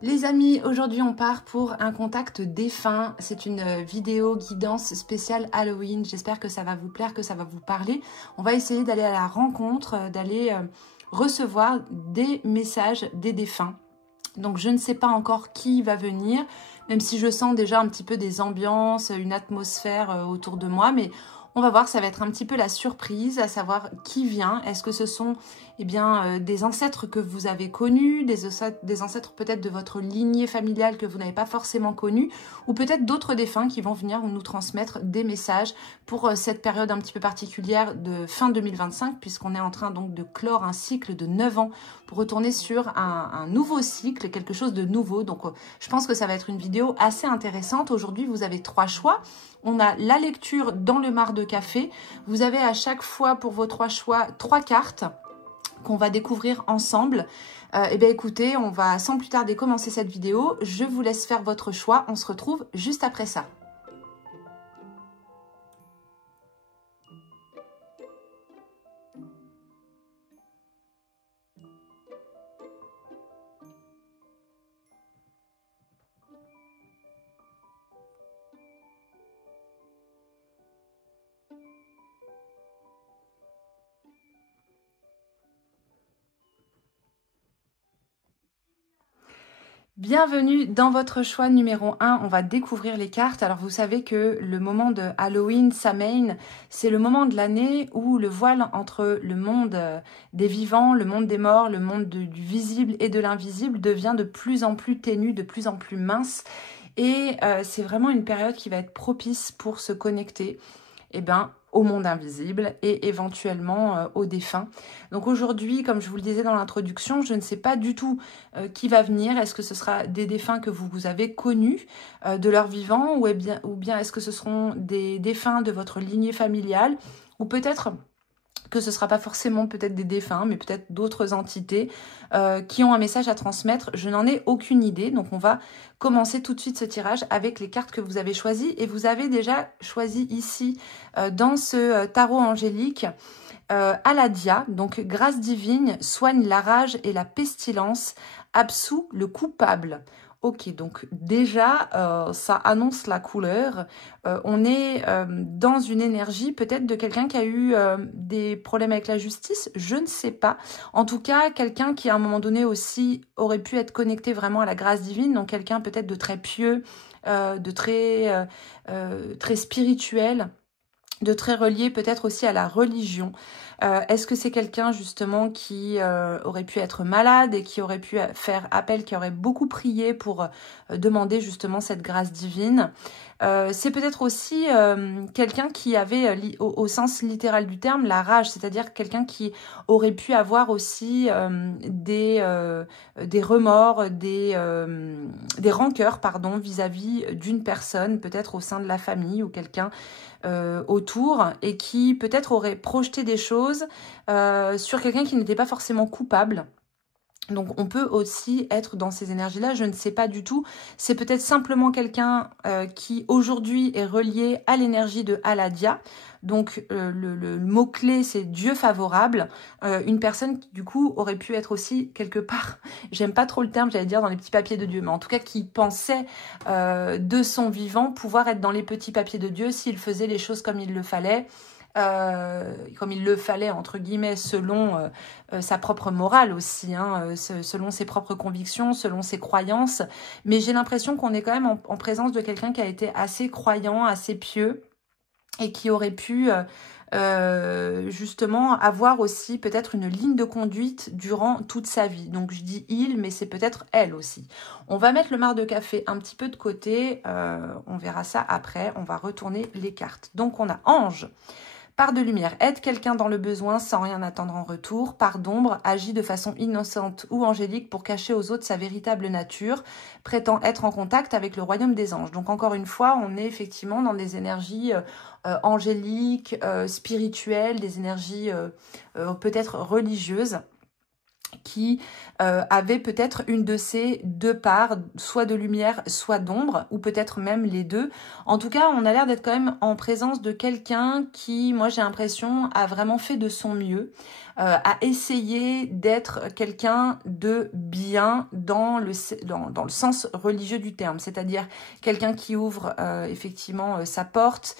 Les amis, aujourd'hui on part pour un contact défunt. C'est une vidéo guidance spéciale Halloween. J'espère que ça va vous plaire, que ça va vous parler. On va essayer d'aller à la rencontre, d'aller recevoir des messages des défunts. Donc je ne sais pas encore qui va venir, même si je sens déjà un petit peu des ambiances, une atmosphère autour de moi. Mais on va voir, ça va être un petit peu la surprise, à savoir qui vient. Est-ce que ce sont des ancêtres que vous avez connus, des ancêtres peut-être de votre lignée familiale que vous n'avez pas forcément connus, ou peut-être d'autres défunts qui vont venir nous transmettre des messages pour cette période un petit peu particulière de fin 2025, puisqu'on est en train donc de clore un cycle de 9 ans pour retourner sur un nouveau cycle, quelque chose de nouveau. Donc je pense que ça va être une vidéo assez intéressante. Aujourd'hui, vous avez 3 choix. On a la lecture dans le mar de café. Vous avez à chaque fois pour vos 3 choix 3 cartes qu'on va découvrir ensemble. Eh bien écoutez, on va sans plus tarder commencer cette vidéo. Je vous laisse faire votre choix. On se retrouve juste après ça. Bienvenue dans votre choix numéro 1, on va découvrir les cartes. Alors vous savez que le moment de Halloween, Samhain, c'est le moment de l'année où le voile entre le monde des vivants, le monde des morts, le monde du visible et de l'invisible devient de plus en plus ténu, de plus en plus mince. Et c'est vraiment une période qui va être propice pour se connecter au monde invisible et éventuellement aux défunts. Donc aujourd'hui, comme je vous le disais dans l'introduction, je ne sais pas du tout qui va venir. Est-ce que ce sera des défunts que vous avez connus de leur vivant ou bien est-ce que ce seront des défunts de votre lignée familiale ou peut-être que ce ne sera pas forcément peut-être des défunts, mais peut-être d'autres entités qui ont un message à transmettre. Je n'en ai aucune idée, donc on va commencer tout de suite ce tirage avec les cartes que vous avez choisies. Et vous avez déjà choisi ici, dans ce tarot angélique, Aladia, donc grâce divine, soigne la rage et la pestilence, absout le coupable. Ok, donc déjà, ça annonce la couleur. On est dans une énergie peut-être de quelqu'un qui a eu des problèmes avec la justice, je ne sais pas. En tout cas, quelqu'un qui à un moment donné aussi aurait pu être connecté vraiment à la grâce divine, donc quelqu'un peut-être de très pieux, de très spirituel, de très relié peut-être aussi à la religion. Est-ce que c'est quelqu'un justement qui aurait pu être malade et qui aurait pu faire appel, qui aurait beaucoup prié pour demander justement cette grâce divine? C'est peut-être aussi quelqu'un qui avait, au sens littéral du terme, la rage, c'est-à-dire quelqu'un qui aurait pu avoir aussi des remords, des rancœurs, pardon, vis-à-vis d'une personne, peut-être au sein de la famille ou quelqu'un autour, et qui peut-être aurait projeté des choses sur quelqu'un qui n'était pas forcément coupable. Donc on peut aussi être dans ces énergies-là, je ne sais pas du tout. C'est peut-être simplement quelqu'un qui aujourd'hui est relié à l'énergie de Aladia. Donc le mot-clé c'est Dieu favorable. Une personne qui du coup aurait pu être aussi quelque part, j'aime pas trop le terme, j'allais dire dans les petits papiers de Dieu, mais en tout cas qui pensait de son vivant pouvoir être dans les petits papiers de Dieu s'il faisait les choses comme il le fallait. Comme il le fallait, entre guillemets, selon sa propre morale aussi, hein, selon ses propres convictions, selon ses croyances. Mais j'ai l'impression qu'on est quand même en présence de quelqu'un qui a été assez croyant, assez pieux, et qui aurait pu justement avoir aussi peut-être une ligne de conduite durant toute sa vie. Donc je dis il, mais c'est peut-être elle aussi. On va mettre le mar de café un petit peu de côté, on verra ça après, on va retourner les cartes. Donc on a Ange. Part de lumière, aide quelqu'un dans le besoin sans rien attendre en retour. Part d'ombre, agit de façon innocente ou angélique pour cacher aux autres sa véritable nature. Prétend être en contact avec le royaume des anges. Donc encore une fois, on est effectivement dans des énergies angéliques, spirituelles, des énergies peut-être religieuses. qui avait peut-être une de ces deux parts, soit de lumière, soit d'ombre, ou peut-être même les deux. En tout cas, on a l'air d'être quand même en présence de quelqu'un qui, moi j'ai l'impression, a vraiment fait de son mieux, a essayé d'être quelqu'un de bien dans le sens religieux du terme, c'est-à-dire quelqu'un qui ouvre effectivement sa porte,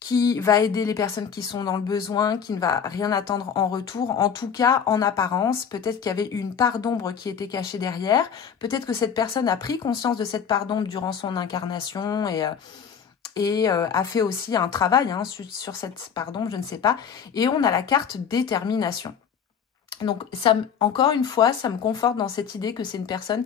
qui va aider les personnes qui sont dans le besoin, qui ne va rien attendre en retour. En tout cas, en apparence, peut-être qu'il y avait une part d'ombre qui était cachée derrière. Peut-être que cette personne a pris conscience de cette part d'ombre durant son incarnation et a fait aussi un travail sur cette part d'ombre, je ne sais pas. Et on a la carte détermination. Donc, ça, encore une fois, ça me conforte dans cette idée que c'est une personne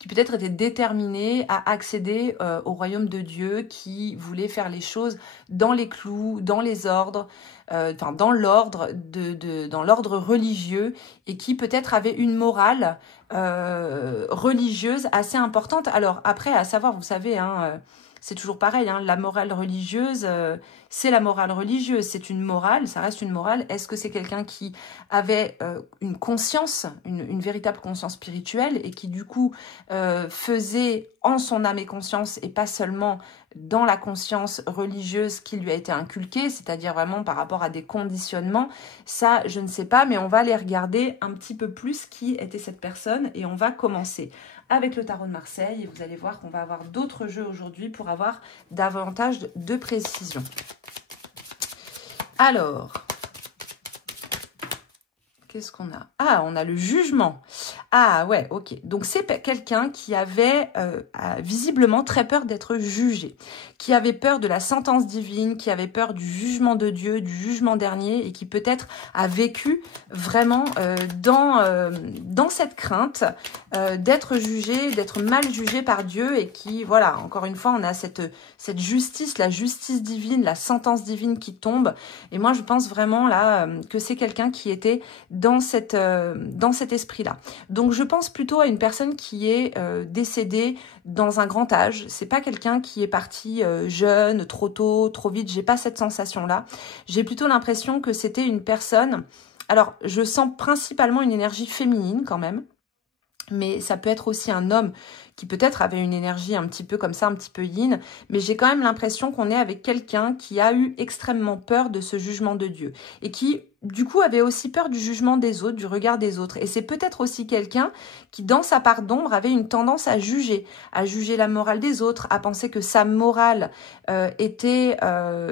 qui peut-être était déterminée à accéder au royaume de Dieu, qui voulait faire les choses dans les clous, dans les ordres, dans l'ordre dans l'ordre religieux, et qui peut-être avait une morale religieuse assez importante. Alors après, à savoir, vous savez, c'est toujours pareil, la morale religieuse, c'est la morale religieuse, c'est une morale, ça reste une morale. Est-ce que c'est quelqu'un qui avait une conscience, une véritable conscience spirituelle, et qui du coup faisait en son âme et conscience, et pas seulement dans la conscience religieuse qui lui a été inculquée, c'est-à-dire vraiment par rapport à des conditionnements? Ça, je ne sais pas, mais on va aller regarder un petit peu plus qui était cette personne, et on va commencer avec le tarot de Marseille, et vous allez voir qu'on va avoir d'autres jeux aujourd'hui pour avoir davantage de précision. Alors, qu'est-ce qu'on a? Ah, on a le jugement. Ah ouais, ok. Donc c'est quelqu'un qui avait visiblement très peur d'être jugé, qui avait peur de la sentence divine, qui avait peur du jugement de Dieu, du jugement dernier, et qui peut-être a vécu vraiment dans cette crainte d'être jugé, d'être mal jugé par Dieu, et qui, voilà, encore une fois, on a cette justice, la justice divine, la sentence divine qui tombe. Et moi, je pense vraiment là que c'est quelqu'un qui était dans cet esprit-là. Donc, je pense plutôt à une personne qui est décédée dans un grand âge. C'est pas quelqu'un qui est parti jeune, trop tôt, trop vite. J'ai pas cette sensation-là. J'ai plutôt l'impression que c'était une personne... Alors, je sens principalement une énergie féminine quand même. Mais ça peut être aussi un homme qui peut-être avait une énergie un petit peu comme ça, un petit peu yin. Mais j'ai quand même l'impression qu'on est avec quelqu'un qui a eu extrêmement peur de ce jugement de Dieu. Et qui, du coup, avait aussi peur du jugement des autres, du regard des autres. Et c'est peut-être aussi quelqu'un qui, dans sa part d'ombre, avait une tendance à juger la morale des autres, à penser que sa morale était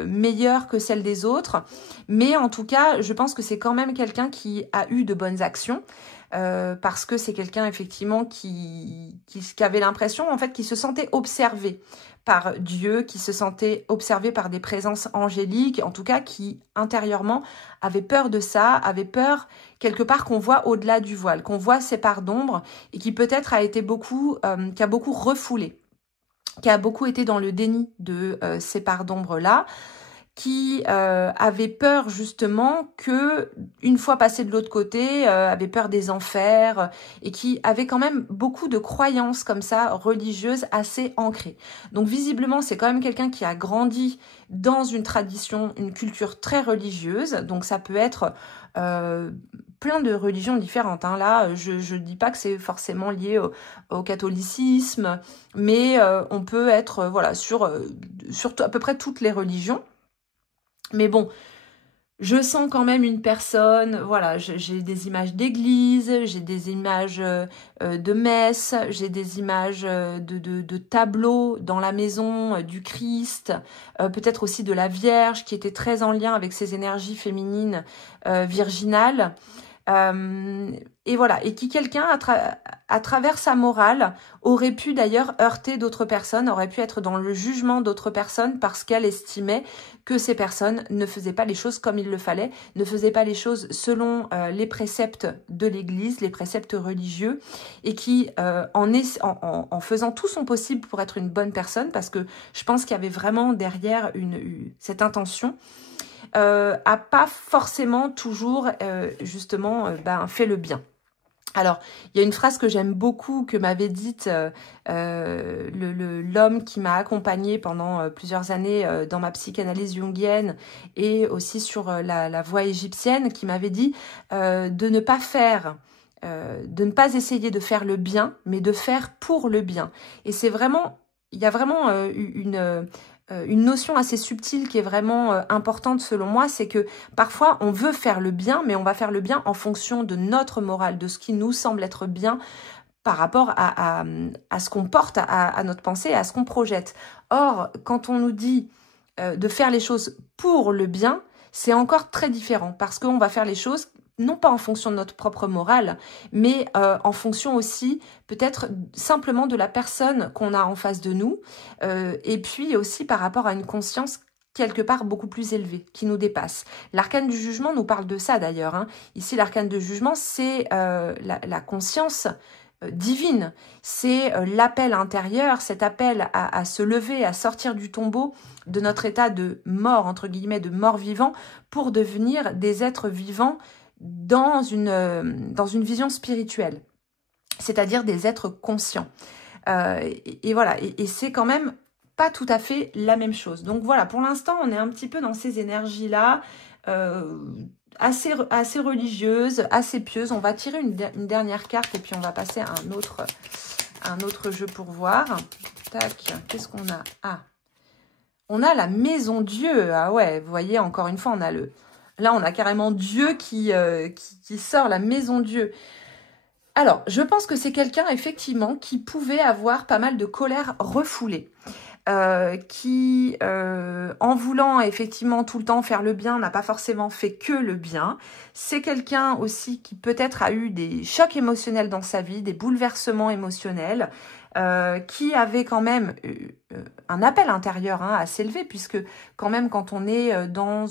meilleure que celle des autres. Mais en tout cas, je pense que c'est quand même quelqu'un qui a eu de bonnes actions. Parce que c'est quelqu'un effectivement qui avait l'impression en fait qu'il se sentait observé par Dieu, qui se sentait observé par des présences angéliques, en tout cas qui intérieurement avait peur de ça, avait peur quelque part qu'on voit au-delà du voile, qu'on voit ses parts d'ombre, et qui peut-être a été qui a beaucoup refoulé, qui a beaucoup été dans le déni de ces parts d'ombre-là, qui avait peur justement que, une fois passé de l'autre côté, avait peur des enfers, et qui avait quand même beaucoup de croyances comme ça, religieuses, assez ancrées. Donc visiblement, c'est quand même quelqu'un qui a grandi dans une tradition, une culture très religieuse. Donc ça peut être plein de religions différentes. Là, je dis pas que c'est forcément lié au catholicisme, mais on peut être voilà sur à peu près toutes les religions. Mais bon, je sens quand même une personne, voilà, j'ai des images d'église, j'ai des images de messe, j'ai des images de tableaux dans la maison du Christ, peut-être aussi de la Vierge, qui était très en lien avec ces énergies féminines virginales. Et voilà, et qui quelqu'un, à travers sa morale, aurait pu d'ailleurs heurter d'autres personnes, aurait pu être dans le jugement d'autres personnes parce qu'elle estimait que ces personnes ne faisaient pas les choses comme il le fallait, ne faisaient pas les choses selon les préceptes de l'Église, les préceptes religieux, et qui, en faisant tout son possible pour être une bonne personne, parce que je pense qu'il y avait vraiment derrière cette intention, a pas forcément toujours justement fait le bien. Alors, il y a une phrase que j'aime beaucoup, que m'avait dite l'homme qui m'a accompagnée pendant plusieurs années dans ma psychanalyse jungienne, et aussi sur la voie égyptienne, qui m'avait dit de ne pas faire de ne pas essayer de faire le bien, mais de faire pour le bien. Et c'est vraiment, il y a vraiment une notion assez subtile qui est vraiment importante selon moi, c'est que parfois on veut faire le bien, mais on va faire le bien en fonction de notre morale, de ce qui nous semble être bien par rapport à ce qu'on porte, à notre pensée, à ce qu'on projette. Or, quand on nous dit de faire les choses pour le bien, c'est encore très différent parce qu'on va faire les choses non pas en fonction de notre propre morale, mais en fonction aussi peut-être simplement de la personne qu'on a en face de nous, et puis aussi par rapport à une conscience quelque part beaucoup plus élevée, qui nous dépasse. L'arcane du jugement nous parle de ça d'ailleurs, hein. Ici, l'arcane de jugement, c'est la conscience divine, c'est l'appel intérieur, cet appel à se lever, à sortir du tombeau de notre état de mort, entre guillemets, de mort vivant, pour devenir des êtres vivants dans une vision spirituelle, c'est-à-dire des êtres conscients. Et voilà, et c'est quand même pas tout à fait la même chose. Donc voilà, pour l'instant, on est un petit peu dans ces énergies-là, assez religieuses, assez pieuses. On va tirer une dernière carte et puis on va passer à un autre jeu pour voir. Tac, qu'est-ce qu'on a? Ah, on a la maison Dieu. Ah ouais, vous voyez, encore une fois, on a là, on a carrément Dieu qui sort, la maison Dieu. Alors, je pense que c'est quelqu'un, effectivement, qui pouvait avoir pas mal de colère refoulée. Qui, en voulant effectivement tout le temps faire le bien, n'a pas forcément fait que le bien. C'est quelqu'un aussi qui peut-être a eu des chocs émotionnels dans sa vie, des bouleversements émotionnels, qui avait quand même un appel intérieur à s'élever, puisque quand même quand on est dans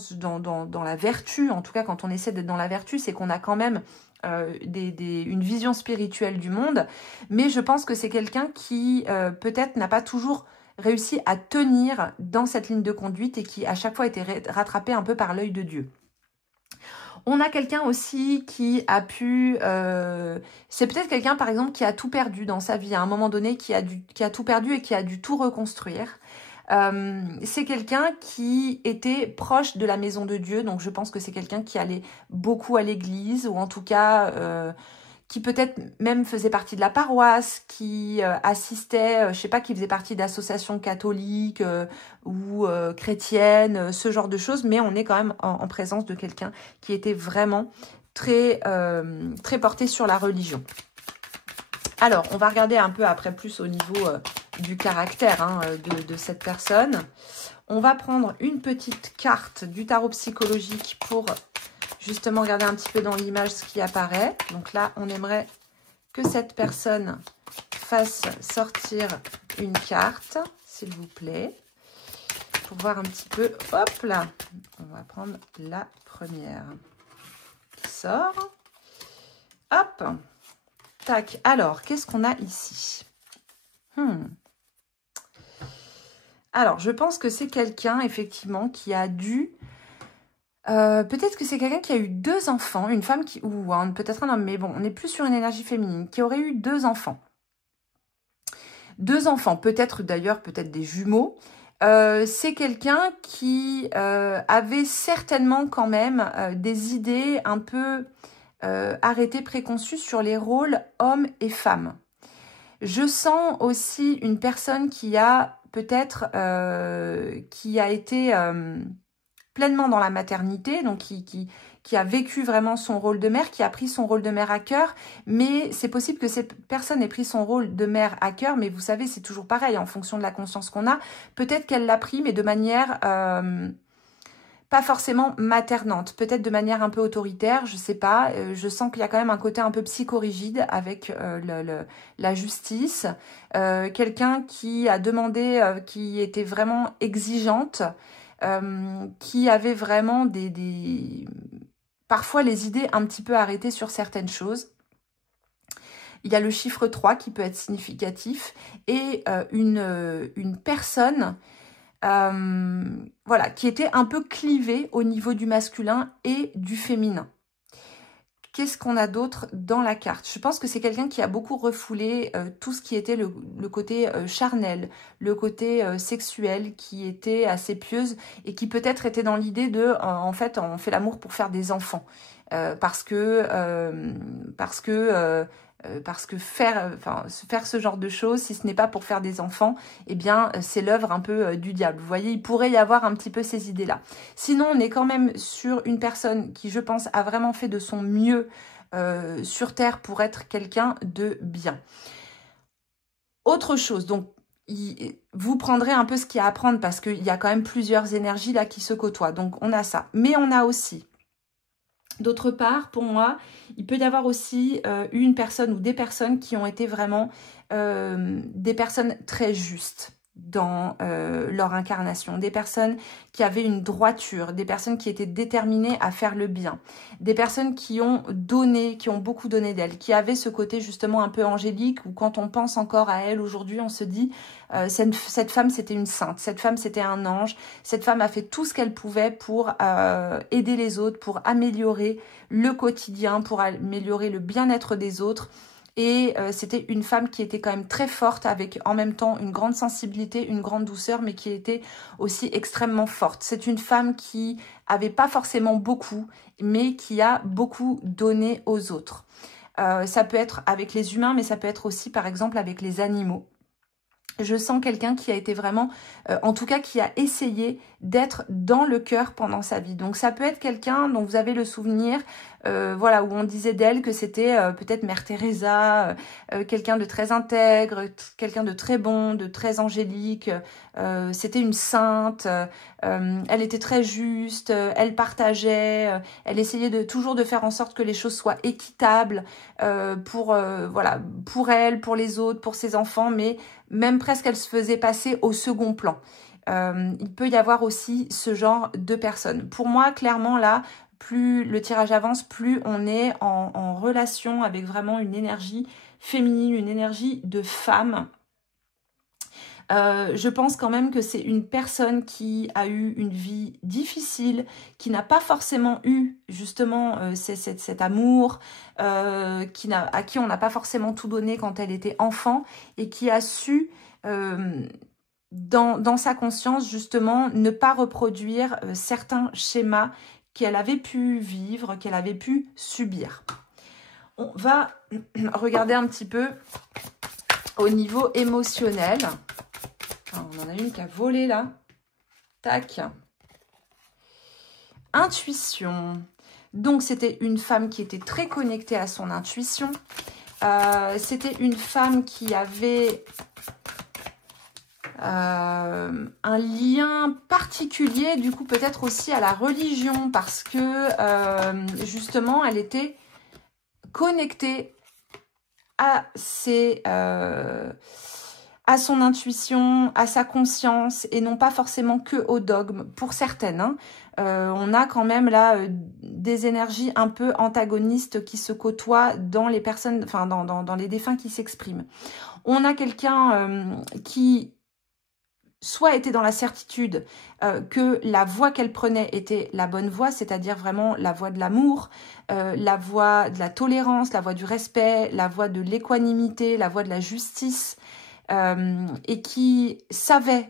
la vertu, en tout cas quand on essaie d'être dans la vertu, c'est qu'on a quand même une vision spirituelle du monde. Mais je pense que c'est quelqu'un qui peut-être n'a pas toujours réussi à tenir dans cette ligne de conduite et qui à chaque fois a été rattrapé un peu par l'œil de Dieu. On a quelqu'un aussi qui a pu... c'est peut-être quelqu'un, par exemple, qui a tout perdu dans sa vie à un moment donné, qui a tout perdu et qui a dû tout reconstruire. C'est quelqu'un qui était proche de la maison de Dieu, donc je pense que c'est quelqu'un qui allait beaucoup à l'église, ou en tout cas... qui peut-être même faisait partie de la paroisse, qui assistait, je sais pas, qui faisait partie d'associations catholiques ou chrétiennes, ce genre de choses, mais on est quand même en présence de quelqu'un qui était vraiment très porté sur la religion. Alors, on va regarder un peu après plus au niveau du caractère de cette personne. On va prendre une petite carte du tarot psychologique pour... justement, regardez un petit peu dans l'image ce qui apparaît. Donc là, on aimerait que cette personne fasse sortir une carte, s'il vous plaît. Pour voir un petit peu. Hop là. On va prendre la première qui sort. Hop. Tac. Alors, qu'est-ce qu'on a ici? Alors, je pense que c'est quelqu'un, effectivement, qui a dû... peut-être que c'est quelqu'un qui a eu 2 enfants, une femme qui... ou peut-être un homme, mais bon, on est plus sur une énergie féminine, qui aurait eu 2 enfants. 2 enfants, peut-être d'ailleurs, peut-être des jumeaux. C'est quelqu'un qui avait certainement quand même des idées un peu arrêtées, préconçues sur les rôles hommes et femmes. Je sens aussi une personne qui a peut-être... qui a été... pleinement dans la maternité, donc qui a vécu vraiment son rôle de mère, qui a pris son rôle de mère à cœur, mais c'est possible que cette personne ait pris son rôle de mère à cœur, mais vous savez, c'est toujours pareil, en fonction de la conscience qu'on a, peut-être qu'elle l'a pris, mais de manière pas forcément maternante, peut-être de manière un peu autoritaire, je sais pas, je sens qu'il y a quand même un côté un peu psychorigide avec la justice, quelqu'un qui a demandé, qui était vraiment exigeante, qui avait vraiment parfois les idées un petit peu arrêtées sur certaines choses. Il y a le chiffre 3 qui peut être significatif et une personne voilà, qui était un peu clivée au niveau du masculin et du féminin. Qu'est-ce qu'on a d'autre dans la carte? Je pense que c'est quelqu'un qui a beaucoup refoulé tout ce qui était le côté charnel, le côté sexuel, qui était assez pieuse et qui peut-être était dans l'idée de, en fait, on fait l'amour pour faire des enfants. parce que faire ce genre de choses, si ce n'est pas pour faire des enfants, eh bien, c'est l'œuvre un peu du diable. Vous voyez, il pourrait y avoir un petit peu ces idées-là. Sinon, on est quand même sur une personne qui, je pense, a vraiment fait de son mieux sur Terre pour être quelqu'un de bien. Autre chose, donc, vous prendrez un peu ce qu'il y a à prendre parce qu'il y a quand même plusieurs énergies là qui se côtoient. Donc, on a ça. Mais on a aussi... D'autre part, pour moi, il peut y avoir aussi une personne ou des personnes qui ont été vraiment des personnes très justes dans leur incarnation, des personnes qui avaient une droiture, des personnes qui étaient déterminées à faire le bien, des personnes qui ont donné, qui ont beaucoup donné d'elles, qui avaient ce côté justement un peu angélique où quand on pense encore à elle aujourd'hui, on se dit cette femme c'était une sainte, cette femme c'était un ange, cette femme a fait tout ce qu'elle pouvait pour aider les autres, pour améliorer le quotidien, pour améliorer le bien-être des autres. Et c'était une femme qui était quand même très forte avec en même temps une grande sensibilité, une grande douceur, mais qui était aussi extrêmement forte. C'est une femme qui avait pas forcément beaucoup, mais qui a beaucoup donné aux autres. Ça peut être avec les humains, mais ça peut être aussi par exemple avec les animaux. Je sens quelqu'un qui a été vraiment, en tout cas qui a essayé d'être dans le cœur pendant sa vie. Donc ça peut être quelqu'un dont vous avez le souvenir, voilà, où on disait d'elle que c'était peut-être Mère Teresa, quelqu'un de très intègre, quelqu'un de très bon, de très angélique, c'était une sainte, elle était très juste, elle partageait, elle essayait toujours de faire en sorte que les choses soient équitables voilà, pour elle, pour les autres, pour ses enfants, mais même presque elle se faisait passer au second plan. Il peut y avoir aussi ce genre de personnes. Pour moi, clairement, là, plus le tirage avance, plus on est en relation avec vraiment une énergie féminine, une énergie de femme. Je pense quand même que c'est une personne qui a eu une vie difficile, qui n'a pas forcément eu justement cet amour, à qui on n'a pas forcément tout donné quand elle était enfant et qui a su... dans sa conscience, justement, ne pas reproduire certains schémas qu'elle avait pu vivre, qu'elle avait pu subir. On va regarder un petit peu au niveau émotionnel. Ah, on en a une qui a volé là. Tac. Intuition. Donc, c'était une femme qui était très connectée à son intuition. C'était une femme qui avait... un lien particulier du coup peut-être aussi à la religion parce que justement elle était connectée à son intuition, à sa conscience et non pas forcément que au dogme pour certaines. Hein. On a quand même là des énergies un peu antagonistes qui se côtoient dans les personnes, enfin dans les défunts qui s'expriment. On a quelqu'un qui soit était dans la certitude que la voie qu'elle prenait était la bonne voie, c'est-à-dire vraiment la voie de l'amour, la voie de la tolérance, la voie du respect, la voie de l'équanimité, la voie de la justice, et qui savait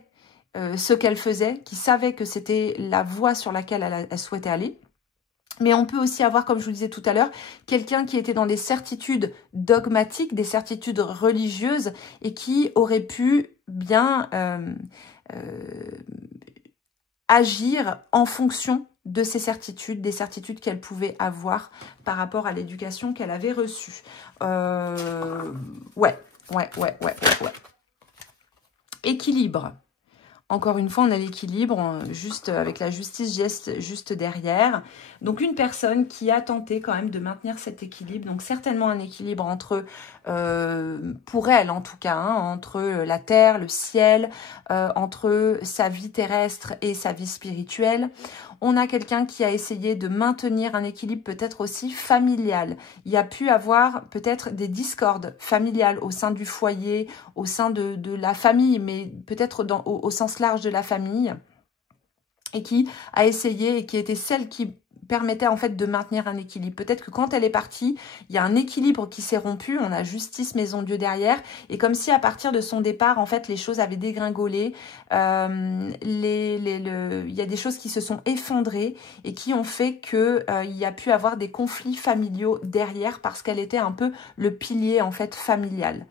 ce qu'elle faisait, qui savait que c'était la voie sur laquelle elle souhaitait aller. Mais on peut aussi avoir, comme je vous le disais tout à l'heure, quelqu'un qui était dans des certitudes dogmatiques, des certitudes religieuses et qui aurait pu bien agir en fonction de ces certitudes, des certitudes qu'elle pouvait avoir par rapport à l'éducation qu'elle avait reçue. Ouais. Équilibre. Encore une fois, on a l'équilibre, juste avec la justice juste derrière. Donc, une personne qui a tenté quand même de maintenir cet équilibre. Donc, certainement un équilibre entre, pour elle en tout cas, hein, entre la terre, le ciel, entre sa vie terrestre et sa vie spirituelle. On a quelqu'un qui a essayé de maintenir un équilibre peut-être aussi familial. Il y a pu avoir peut-être des discordes familiales au sein du foyer, au sein de la famille, mais peut-être au sens large de la famille, et qui a essayé, et qui était celle qui permettait en fait de maintenir un équilibre. Peut-être que quand elle est partie, il y a un équilibre qui s'est rompu, on a justice, maison Dieu derrière, et comme si à partir de son départ, en fait, les choses avaient dégringolé, il y a des choses qui se sont effondrées et qui ont fait que il y a pu avoir des conflits familiaux derrière parce qu'elle était un peu le pilier en fait familial.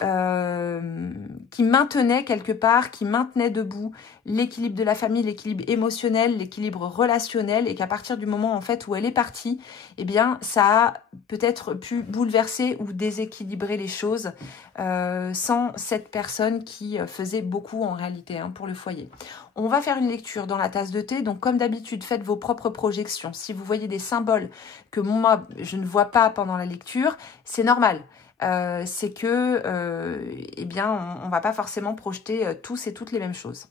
Qui maintenait quelque part, qui maintenait debout l'équilibre de la famille, l'équilibre émotionnel, l'équilibre relationnel, et qu'à partir du moment en fait où elle est partie, eh bien ça a peut-être pu bouleverser ou déséquilibrer les choses sans cette personne qui faisait beaucoup en réalité hein, pour le foyer. On va faire une lecture dans la tasse de thé, donc comme d'habitude faites vos propres projections. Si vous voyez des symboles que moi je ne vois pas pendant la lecture, c'est normal. C'est que, eh bien, on ne va pas forcément projeter tous et toutes les mêmes choses.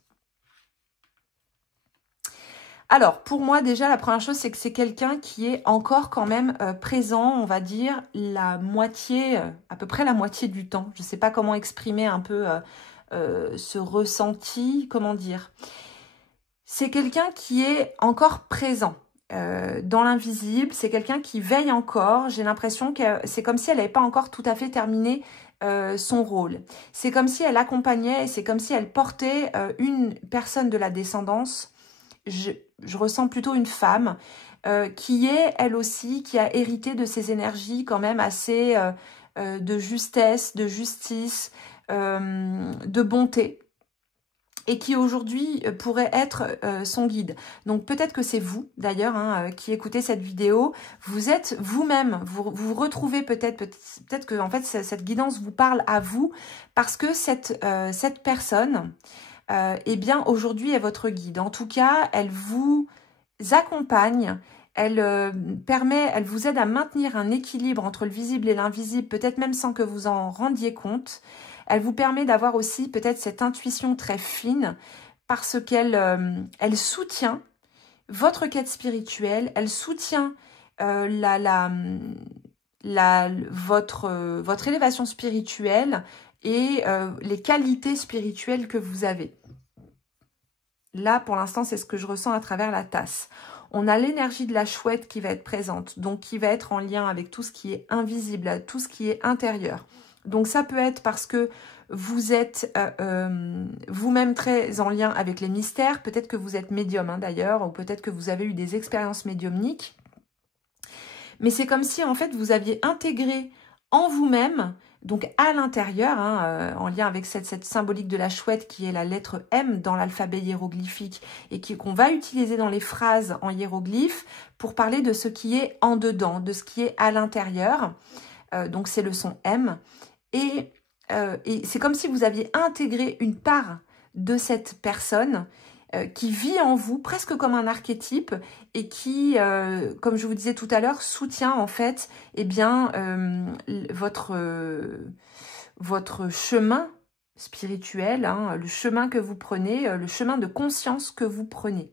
Alors, pour moi, déjà, la première chose, c'est que c'est quelqu'un qui est encore quand même présent, on va dire, la moitié, à peu près la moitié du temps. Je ne sais pas comment exprimer un peu ce ressenti, comment dire. C'est quelqu'un qui est encore présent. Dans l'invisible, c'est quelqu'un qui veille encore. J'ai l'impression que c'est comme si elle n'avait pas encore tout à fait terminé son rôle. C'est comme si elle accompagnait, c'est comme si elle portait une personne de la descendance. Je ressens plutôt une femme qui est, elle aussi, qui a hérité de ces énergies quand même assez de justesse, de justice, de bonté, et qui aujourd'hui pourrait être son guide. Donc peut-être que c'est vous d'ailleurs hein, qui écoutez cette vidéo, vous êtes vous-même, vous retrouvez peut-être que en fait cette guidance vous parle à vous parce que cette personne eh bien aujourd'hui est votre guide. En tout cas, elle vous accompagne, elle elle vous aide à maintenir un équilibre entre le visible et l'invisible, peut-être même sans que vous en rendiez compte. Elle vous permet d'avoir aussi peut-être cette intuition très fine parce qu'elle elle soutient votre quête spirituelle, elle soutient votre élévation spirituelle et les qualités spirituelles que vous avez. Là, pour l'instant, c'est ce que je ressens à travers la tasse. On a l'énergie de la chouette qui va être présente, donc qui va être en lien avec tout ce qui est invisible, tout ce qui est intérieur. Donc ça peut être parce que vous êtes vous-même très en lien avec les mystères, peut-être que vous êtes médium hein, d'ailleurs, ou peut-être que vous avez eu des expériences médiumniques. Mais c'est comme si en fait vous aviez intégré en vous-même, donc à l'intérieur, hein, en lien avec cette symbolique de la chouette qui est la lettre M dans l'alphabet hiéroglyphique et qu'on va utiliser dans les phrases en hiéroglyphes pour parler de ce qui est en dedans, de ce qui est à l'intérieur. Donc c'est le son M. Et c'est comme si vous aviez intégré une part de cette personne qui vit en vous, presque comme un archétype, et qui, comme je vous disais tout à l'heure, soutient en fait eh bien, votre chemin spirituel, hein, le chemin que vous prenez, le chemin de conscience que vous prenez.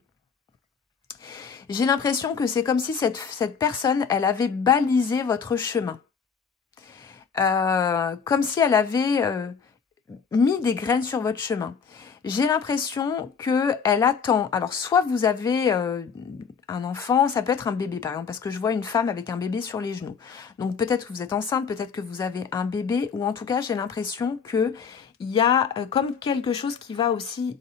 J'ai l'impression que c'est comme si cette personne, elle avait balisé votre chemin. Comme si elle avait mis des graines sur votre chemin. J'ai l'impression qu'elle attend. Alors, soit vous avez un enfant, ça peut être un bébé, par exemple, parce que je vois une femme avec un bébé sur les genoux. Donc, peut-être que vous êtes enceinte, peut-être que vous avez un bébé, ou en tout cas, j'ai l'impression qu'il y a comme quelque chose qui va aussi...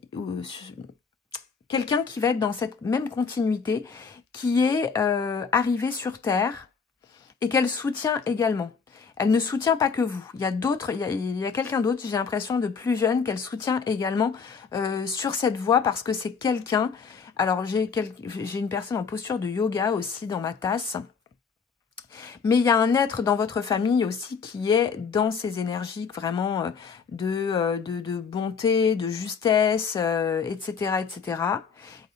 quelqu'un qui va être dans cette même continuité, qui est arrivé sur Terre et qu'elle soutient également. Elle ne soutient pas que vous. Il y a d'autres, il y a quelqu'un d'autre, j'ai l'impression de plus jeune, qu'elle soutient également sur cette voie parce que c'est quelqu'un. Alors, j'ai une personne en posture de yoga aussi dans ma tasse. Mais il y a un être dans votre famille aussi qui est dans ces énergies vraiment de bonté, de justesse, etc., etc.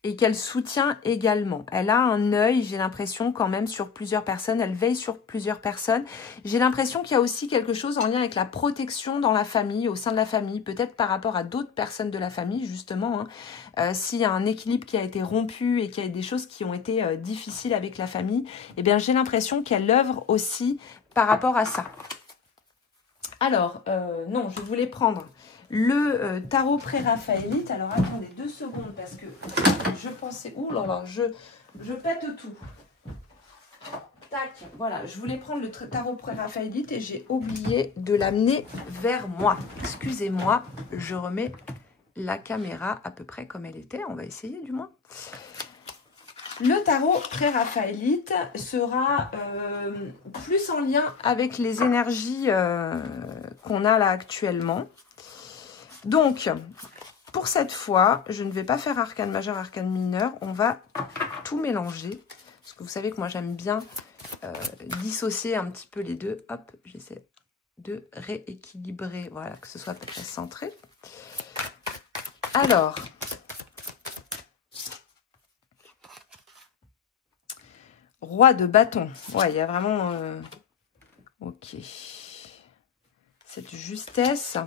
Et qu'elle soutient également. Elle a un œil, j'ai l'impression, quand même, sur plusieurs personnes. Elle veille sur plusieurs personnes. J'ai l'impression qu'il y a aussi quelque chose en lien avec la protection dans la famille, au sein de la famille, peut-être par rapport à d'autres personnes de la famille, justement. Hein. S'il y a un équilibre qui a été rompu et qu'il y a des choses qui ont été difficiles avec la famille, eh bien, j'ai l'impression qu'elle œuvre aussi par rapport à ça. Alors, non, je voulais prendre le tarot pré-raphaélite. Alors, attendez 2 secondes parce que je pensais... Ouh là là, je pète tout. Tac, voilà, je voulais prendre le tarot pré-raphaélite et j'ai oublié de l'amener vers moi. Excusez-moi, je remets la caméra à peu près comme elle était. On va essayer du moins. Le tarot pré-raphaélite sera plus en lien avec les énergies qu'on a là actuellement. Donc, pour cette fois, je ne vais pas faire arcane majeur, arcane mineur. On va tout mélanger. Parce que vous savez que moi, j'aime bien dissocier un petit peu les deux. Hop, j'essaie de rééquilibrer, voilà, que ce soit à peu près centré. Alors, roi de bâton. Ouais, il y a vraiment... ok. Cette justesse.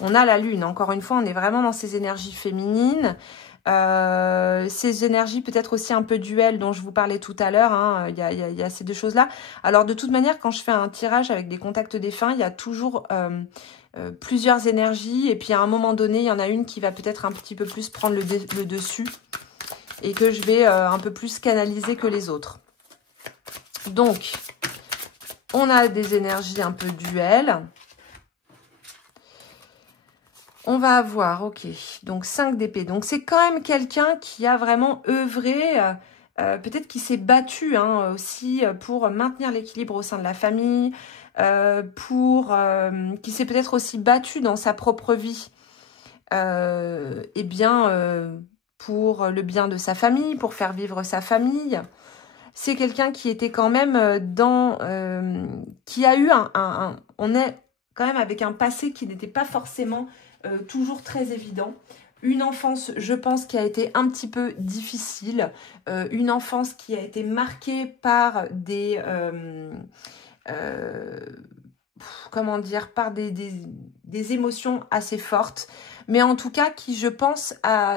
On a la lune. Encore une fois, on est vraiment dans ces énergies féminines. Ces énergies peut-être aussi un peu duel dont je vous parlais tout à l'heure, hein, y a ces deux choses-là. Alors de toute manière, quand je fais un tirage avec des contacts défunts, il y a toujours plusieurs énergies et puis à un moment donné, il y en a une qui va peut-être un petit peu plus prendre le dessus et que je vais un peu plus canaliser que les autres. Donc, on a des énergies un peu duel. On va avoir, ok, donc 5 d'épée. Donc, c'est quand même quelqu'un qui a vraiment œuvré, peut-être qui s'est battu hein, aussi pour maintenir l'équilibre au sein de la famille, qui s'est peut-être aussi battu dans sa propre vie, pour le bien de sa famille, pour faire vivre sa famille. C'est quelqu'un qui était quand même qui a eu on est quand même avec un passé qui n'était pas forcément toujours très évident. Une enfance, je pense, qui a été un petit peu difficile. Une enfance qui a été marquée par des... comment dire, par des émotions assez fortes, mais en tout cas qui, je pense,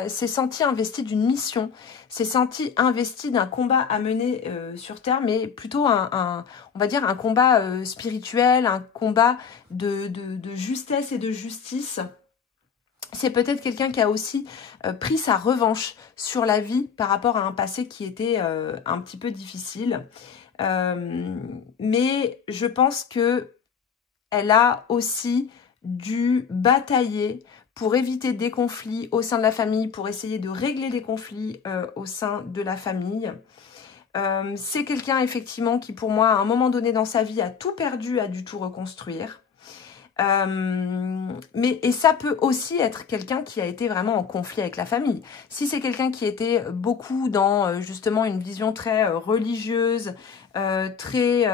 s'est senti investi d'une mission, s'est senti investi d'un combat à mener sur Terre, mais plutôt on va dire un combat spirituel, un combat de justesse et de justice. C'est peut-être quelqu'un qui a aussi pris sa revanche sur la vie par rapport à un passé qui était un petit peu difficile. Mais je pense que elle a aussi dû batailler pour éviter des conflits au sein de la famille, pour essayer de régler des conflits au sein de la famille. C'est quelqu'un effectivement qui pour moi à un moment donné dans sa vie a tout perdu, a dû tout reconstruire. Et ça peut aussi être quelqu'un qui a été vraiment en conflit avec la famille. Si c'est quelqu'un qui était beaucoup dans justement une vision très religieuse, très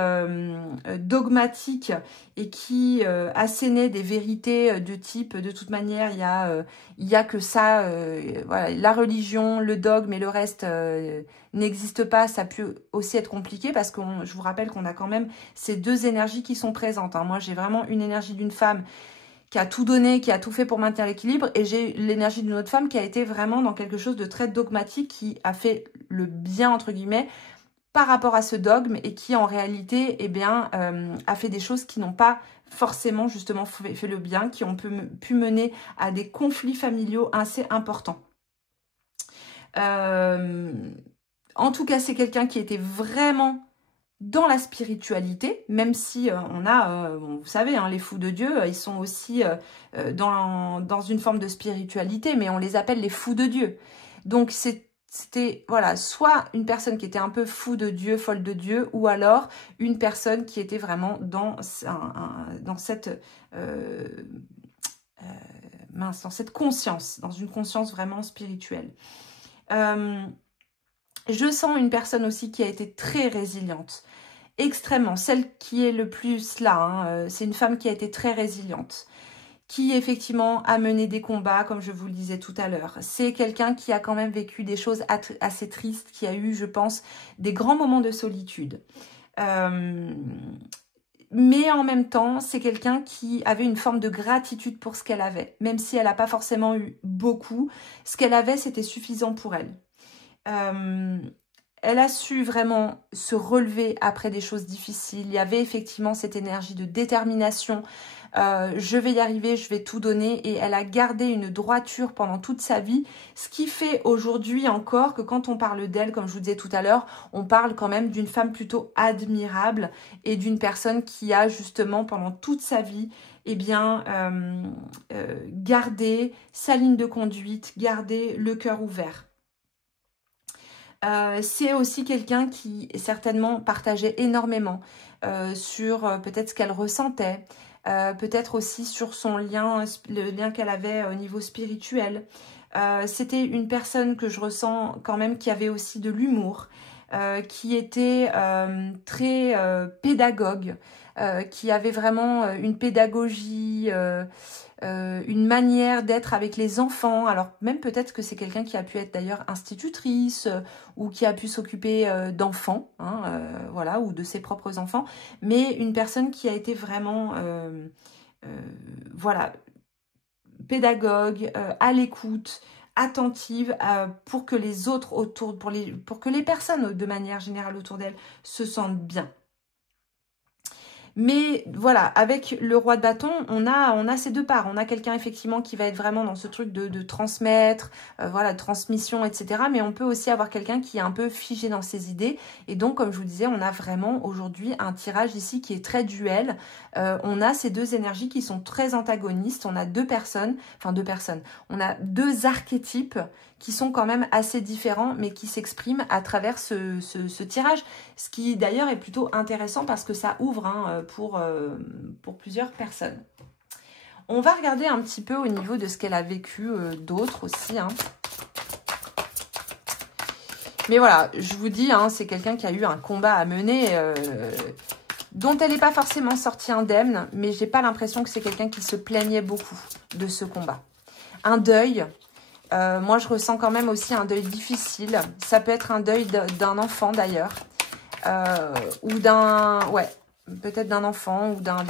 dogmatique et qui assénait des vérités de type de toute manière il y a que ça, voilà, la religion, le dogme et le reste n'existe pas, ça peut aussi être compliqué parce que je vous rappelle qu'on a quand même ces deux énergies qui sont présentes, hein. Moi j'ai vraiment une énergie d'une femme qui a tout donné, qui a tout fait pour maintenir l'équilibre, et j'ai l'énergie d'une autre femme qui a été vraiment dans quelque chose de très dogmatique, qui a fait le bien entre guillemets par rapport à ce dogme et qui en réalité eh bien, a fait des choses qui n'ont pas forcément justement fait le bien, qui ont pu mener à des conflits familiaux assez importants. En tout cas, c'est quelqu'un qui était vraiment dans la spiritualité, même si on a, bon, vous savez, hein, les fous de Dieu, ils sont aussi dans une forme de spiritualité, mais on les appelle les fous de Dieu. Donc, c'était, voilà, soit une personne qui était un peu fou de Dieu, folle de Dieu, ou alors une personne qui était vraiment dans cette dans cette conscience, dans une conscience vraiment spirituelle. Je sens une personne aussi qui a été très résiliente, extrêmement, celle qui est le plus là, hein, c'est une femme qui a été très résiliente, qui effectivement a mené des combats, comme je vous le disais tout à l'heure. C'est quelqu'un qui a quand même vécu des choses assez tristes, qui a eu, je pense, des grands moments de solitude. Mais en même temps, c'est quelqu'un qui avait une forme de gratitude pour ce qu'elle avait. Même si elle n'a pas forcément eu beaucoup, ce qu'elle avait, c'était suffisant pour elle. Elle a su vraiment se relever après des choses difficiles. Il y avait effectivement cette énergie de détermination, je vais y arriver, je vais tout donner, et elle a gardé une droiture pendant toute sa vie, ce qui fait aujourd'hui encore que quand on parle d'elle, comme je vous disais tout à l'heure, on parle quand même d'une femme plutôt admirable et d'une personne qui a justement pendant toute sa vie eh bien, gardé sa ligne de conduite, gardé le cœur ouvert. C'est aussi quelqu'un qui certainement partageait énormément sur peut-être ce qu'elle ressentait, peut-être aussi sur son lien, le lien qu'elle avait au niveau spirituel. C'était une personne que je ressens quand même qui avait aussi de l'humour, qui était très pédagogue, qui avait vraiment une pédagogie, une manière d'être avec les enfants. Alors même peut-être que c'est quelqu'un qui a pu être d'ailleurs institutrice ou qui a pu s'occuper d'enfants, hein, voilà, ou de ses propres enfants, mais une personne qui a été vraiment, voilà, pédagogue, à l'écoute, attentive pour que les autres autour, pour que les personnes de manière générale autour d'elle se sentent bien. Mais voilà, avec le roi de bâton, on a ces deux parts. On a quelqu'un effectivement qui va être vraiment dans ce truc de transmettre, voilà, transmission, etc. Mais on peut aussi avoir quelqu'un qui est un peu figé dans ses idées. Et donc, comme je vous disais, on a vraiment aujourd'hui un tirage ici qui est très duel. On a ces deux énergies qui sont très antagonistes. On a deux personnes, on a deux archétypes qui sont quand même assez différents, mais qui s'expriment à travers ce tirage. Ce qui d'ailleurs est plutôt intéressant parce que ça ouvre hein, pour plusieurs personnes. On va regarder un petit peu au niveau de ce qu'elle a vécu d'autres aussi. Hein. Mais voilà, je vous dis, hein, c'est quelqu'un qui a eu un combat à mener, dont elle n'est pas forcément sortie indemne, mais j'ai pas l'impression que c'est quelqu'un qui se plaignait beaucoup de ce combat. Un deuil. Moi, je ressens quand même aussi un deuil difficile. Ça peut être un deuil d'un enfant, d'ailleurs. Ou d'un... Ouais, peut-être d'un enfant ou d'un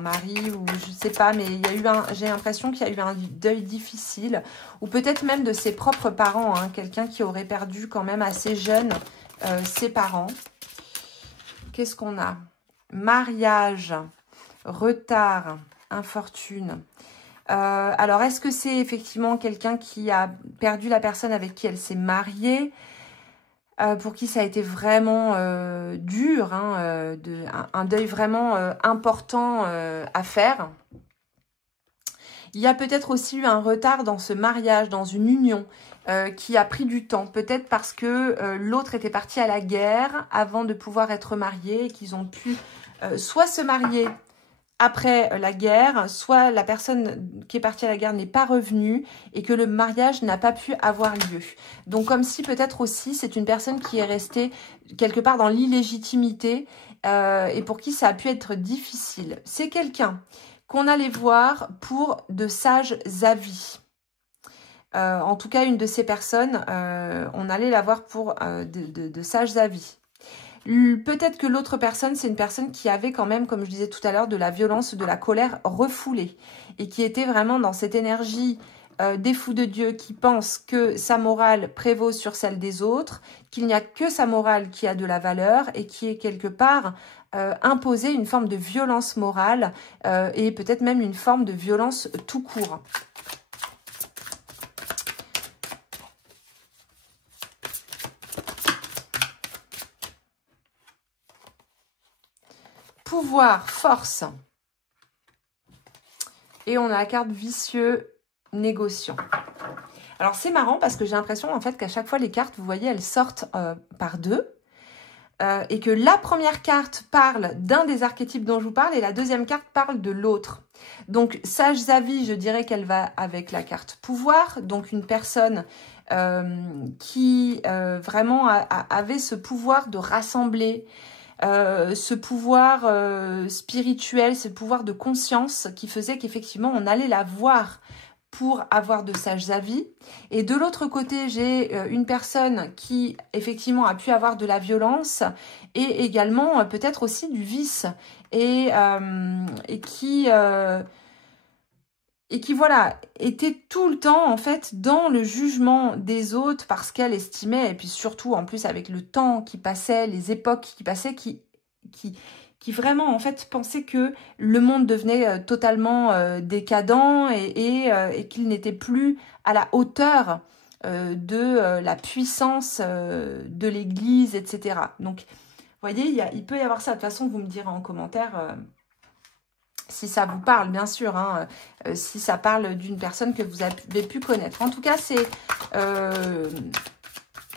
mari, ou je sais pas. Mais il y a eu j'ai l'impression qu'il y a eu un deuil difficile. Ou peut-être même de ses propres parents. Hein, quelqu'un qui aurait perdu quand même assez jeune ses parents. Qu'est-ce qu'on a? Mariage, retard, infortune... alors, est-ce que c'est effectivement quelqu'un qui a perdu la personne avec qui elle s'est mariée, pour qui ça a été vraiment dur, hein, un deuil vraiment important à faire? Il y a peut-être aussi eu un retard dans ce mariage, dans une union qui a pris du temps. Peut-être parce que l'autre était parti à la guerre avant de pouvoir être marié et qu'ils ont pu soit se marier après la guerre, soit la personne qui est partie à la guerre n'est pas revenue et que le mariage n'a pas pu avoir lieu. Donc comme si peut-être aussi c'est une personne qui est restée quelque part dans l'illégitimité et pour qui ça a pu être difficile. C'est quelqu'un qu'on allait voir pour de sages avis. En tout cas, une de ces personnes, on allait la voir pour de sages avis. Peut-être que l'autre personne, c'est une personne qui avait quand même, comme je disais tout à l'heure, de la violence, de la colère refoulée. Et qui était vraiment dans cette énergie des fous de Dieu qui pensent que sa morale prévaut sur celle des autres, qu'il n'y a que sa morale qui a de la valeur et qui est quelque part imposé une forme de violence morale et peut-être même une forme de violence tout court. Pouvoir, force. Et on a la carte vicieux, négociant. Alors c'est marrant parce que j'ai l'impression en fait qu'à chaque fois les cartes, vous voyez, elles sortent par deux. Et que la première carte parle d'un des archétypes dont je vous parle et la deuxième carte parle de l'autre. Donc sages avis, je dirais qu'elle va avec la carte pouvoir. Donc une personne qui vraiment avait ce pouvoir de rassembler, ce pouvoir spirituel, ce pouvoir de conscience qui faisait qu'effectivement on allait la voir pour avoir de sages avis. Et de l'autre côté, j'ai une personne qui effectivement a pu avoir de la violence et également peut-être aussi du vice et qui voilà, était tout le temps en fait dans le jugement des autres parce qu'elle estimait, et puis surtout en plus avec le temps qui passait, les époques qui passaient, qui qui vraiment en fait pensaient que le monde devenait totalement décadent et qu'il n'était plus à la hauteur de la puissance de l'Église, etc. Donc, vous voyez, il peut y avoir ça. De toute façon, vous me direz en commentaire si ça vous parle, bien sûr, hein, si ça parle d'une personne que vous avez pu connaître. En tout cas, c'est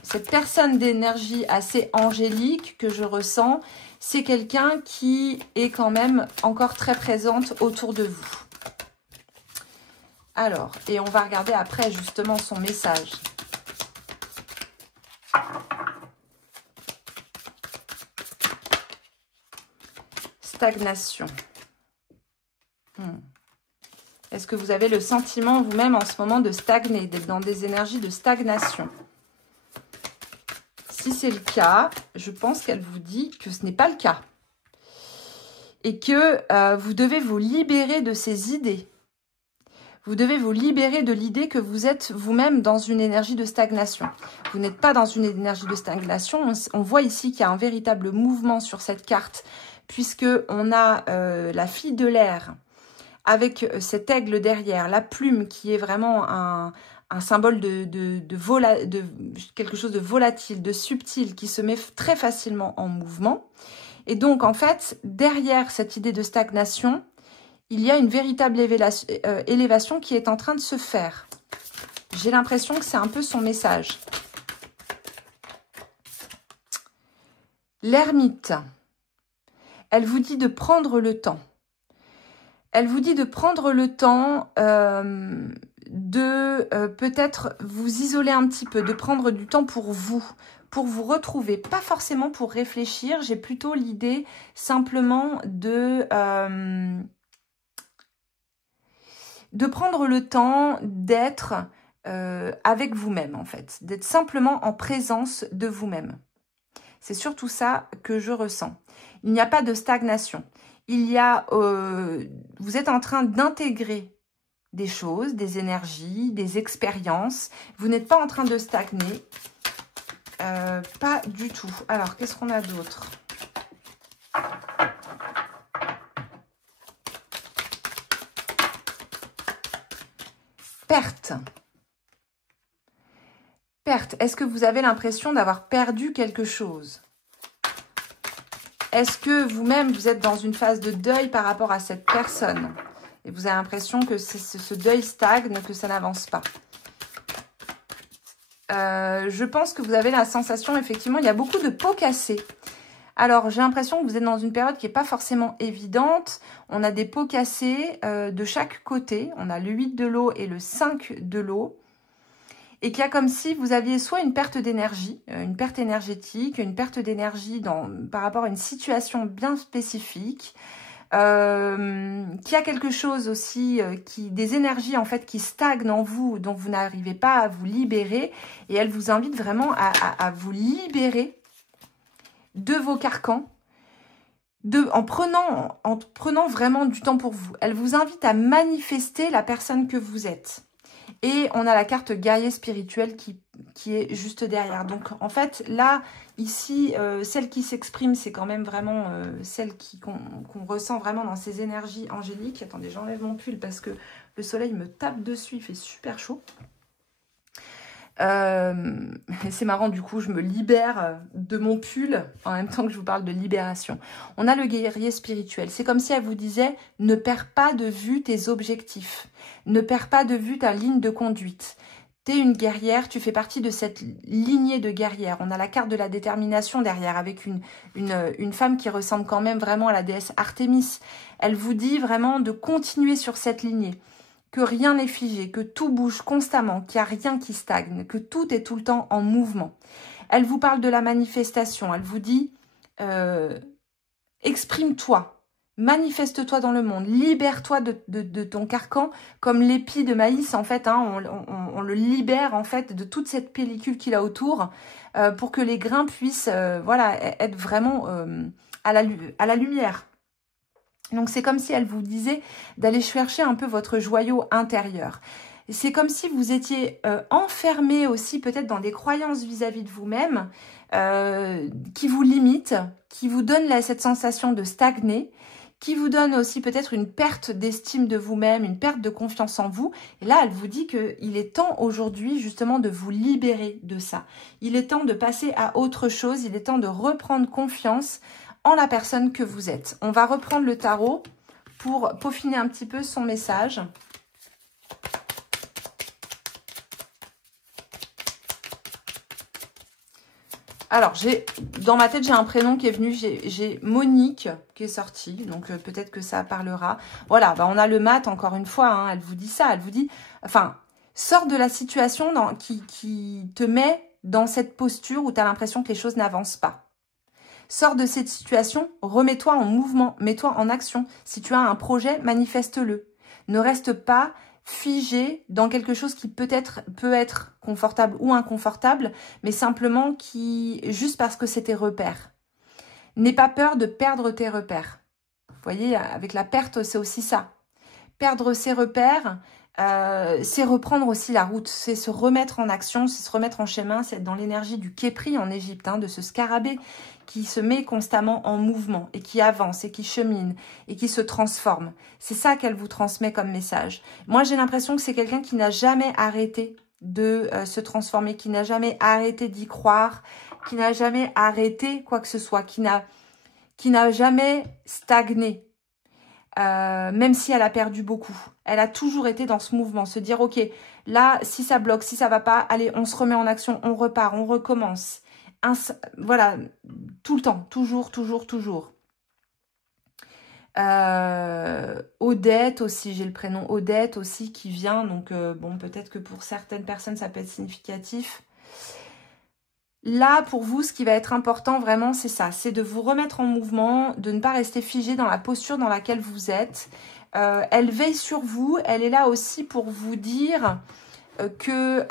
cette personne d'énergie assez angélique que je ressens. C'est quelqu'un qui est quand même encore très présente autour de vous. Alors, et on va regarder après justement son message. Stagnation. Est-ce que vous avez le sentiment vous-même en ce moment de stagner, d'être dans des énergies de stagnation? Si c'est le cas, je pense qu'elle vous dit que ce n'est pas le cas. Et que vous devez vous libérer de ces idées. Vous devez vous libérer de l'idée que vous êtes vous-même dans une énergie de stagnation. Vous n'êtes pas dans une énergie de stagnation. On voit ici qu'il y a un véritable mouvement sur cette carte, puisqu'on a la fille de l'air avec cet aigle derrière, la plume qui est vraiment un symbole de quelque chose de volatile, de subtil, qui se met très facilement en mouvement. Et donc, en fait, derrière cette idée de stagnation, il y a une véritable élévation qui est en train de se faire. J'ai l'impression que c'est un peu son message. L'ermite, elle vous dit de prendre le temps. Elle vous dit de prendre le temps de peut-être vous isoler un petit peu, de prendre du temps pour vous retrouver, pas forcément pour réfléchir. J'ai plutôt l'idée simplement de prendre le temps d'être avec vous-même, en fait, d'être simplement en présence de vous-même. C'est surtout ça que je ressens. Il n'y a pas de stagnation. Il y a, vous êtes en train d'intégrer des choses, des énergies, des expériences. Vous n'êtes pas en train de stagner. Pas du tout. Alors, qu'est-ce qu'on a d'autre? Perte. Perte. Est-ce que vous avez l'impression d'avoir perdu quelque chose? Est-ce que vous-même, vous êtes dans une phase de deuil par rapport à cette personne? Et vous avez l'impression que ce deuil stagne, que ça n'avance pas. Je pense que vous avez la sensation, effectivement, il y a beaucoup de pots cassés. Alors, j'ai l'impression que vous êtes dans une période qui n'est pas forcément évidente. On a des pots cassés de chaque côté. On a le 8 de l'eau et le 5 de l'eau. Et qu'il y a comme si vous aviez soit une perte d'énergie, une perte énergétique, une perte d'énergie par rapport à une situation bien spécifique, qu'il y a quelque chose aussi, des énergies en fait qui stagnent en vous, dont vous n'arrivez pas à vous libérer. Et elle vous invite vraiment à vous libérer de vos carcans, en prenant vraiment du temps pour vous. Elle vous invite à manifester la personne que vous êtes. Et on a la carte guerrier spirituel qui est juste derrière. Donc, en fait, là, ici, celle qui s'exprime, c'est quand même vraiment celle qu'on ressent vraiment dans ces énergies angéliques. Attendez, j'enlève mon pull parce que le soleil me tape dessus, il fait super chaud. C'est marrant, du coup, je me libère de mon pull en même temps que je vous parle de libération. On a le guerrier spirituel. C'est comme si elle vous disait, ne perds pas de vue tes objectifs. Ne perds pas de vue ta ligne de conduite. Tu es une guerrière, tu fais partie de cette lignée de guerrières. On a la carte de la détermination derrière avec une femme qui ressemble quand même vraiment à la déesse Artémis. Elle vous dit vraiment de continuer sur cette lignée. Que rien n'est figé, que tout bouge constamment, qu'il n'y a rien qui stagne, que tout est tout le temps en mouvement. Elle vous parle de la manifestation, elle vous dit exprime-toi, manifeste-toi dans le monde, libère-toi de ton carcan, comme l'épi de maïs en fait, hein, on le libère en fait de toute cette pellicule qu'il a autour pour que les grains puissent voilà, être vraiment à la lumière. Donc, c'est comme si elle vous disait d'aller chercher un peu votre joyau intérieur. C'est comme si vous étiez enfermé aussi peut-être dans des croyances vis-à-vis de vous-même qui vous limitent, qui vous donnent cette sensation de stagner, qui vous donne aussi peut-être une perte d'estime de vous-même, une perte de confiance en vous. Et là, elle vous dit qu'il est temps aujourd'hui justement de vous libérer de ça. Il est temps de passer à autre chose, il est temps de reprendre confiance en la personne que vous êtes. On va reprendre le tarot pour peaufiner un petit peu son message. Alors, dans ma tête, j'ai un prénom qui est venu. J'ai Monique qui est sortie. Donc, peut-être que ça parlera. Voilà, bah, on a le mat, encore une fois. Hein, elle vous dit ça. Elle vous dit, enfin, sors de la situation qui te met dans cette posture où tu as l'impression que les choses n'avancent pas. Sors de cette situation, remets-toi en mouvement, mets-toi en action. Si tu as un projet, manifeste-le. Ne reste pas figé dans quelque chose qui peut être confortable ou inconfortable, mais simplement juste parce que c'est tes repères. N'aie pas peur de perdre tes repères. Vous voyez, avec la perte, c'est aussi ça. Perdre ses repères, c'est reprendre aussi la route, c'est se remettre en action, c'est se remettre en chemin, c'est être dans l'énergie du Képri en Égypte, hein, de ce scarabée qui se met constamment en mouvement et qui avance et qui chemine et qui se transforme. C'est ça qu'elle vous transmet comme message. Moi, j'ai l'impression que c'est quelqu'un qui n'a jamais arrêté de se transformer, qui n'a jamais arrêté d'y croire, qui n'a jamais arrêté quoi que ce soit, qui n'a jamais stagné. Même si elle a perdu beaucoup. Elle a toujours été dans ce mouvement, se dire, ok, là, si ça bloque, si ça va pas, allez, on se remet en action, on repart, on recommence. Voilà, tout le temps, toujours. Odette aussi, j'ai le prénom Odette aussi qui vient, donc bon, peut-être que pour certaines personnes, ça peut être significatif. Là, pour vous, ce qui va être important vraiment, c'est ça. C'est de vous remettre en mouvement, de ne pas rester figé dans la posture dans laquelle vous êtes. Elle veille sur vous. Elle est là aussi pour vous dire qu'on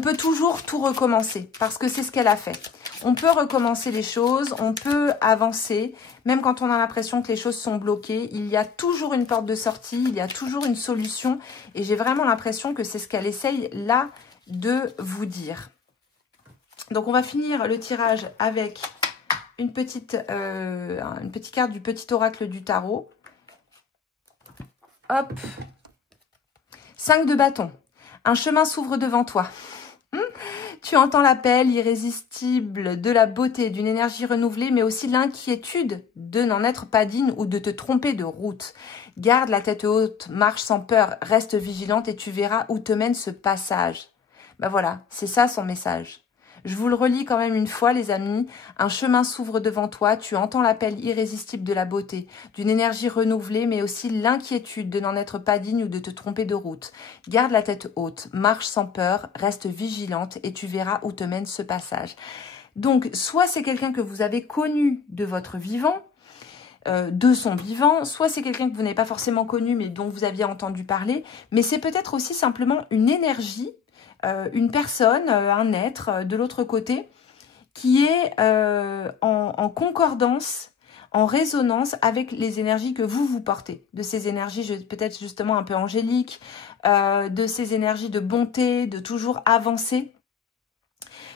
peut toujours tout recommencer. Parce que c'est ce qu'elle a fait. On peut recommencer les choses, on peut avancer. Même quand on a l'impression que les choses sont bloquées, il y a toujours une porte de sortie, il y a toujours une solution. Et j'ai vraiment l'impression que c'est ce qu'elle essaye là de vous dire. Donc, on va finir le tirage avec une petite carte du petit oracle du tarot. Hop. 5 de bâton. Un chemin s'ouvre devant toi. Tu entends l'appel irrésistible de la beauté, d'une énergie renouvelée, mais aussi l'inquiétude de n'en être pas digne ou de te tromper de route. Garde la tête haute, marche sans peur, reste vigilante et tu verras où te mène ce passage. Ben voilà, c'est ça son message. Je vous le relis quand même une fois, les amis. Un chemin s'ouvre devant toi. Tu entends l'appel irrésistible de la beauté, d'une énergie renouvelée, mais aussi l'inquiétude de n'en être pas digne ou de te tromper de route. Garde la tête haute, marche sans peur, reste vigilante et tu verras où te mène ce passage. Donc, soit c'est quelqu'un que vous avez connu de votre vivant, de son vivant, soit c'est quelqu'un que vous n'avez pas forcément connu, mais dont vous aviez entendu parler, mais c'est peut-être aussi simplement une énergie, une personne, un être de l'autre côté qui est en concordance, en résonance avec les énergies que vous portez. De ces énergies peut-être justement un peu angéliques, de ces énergies de bonté, de toujours avancer.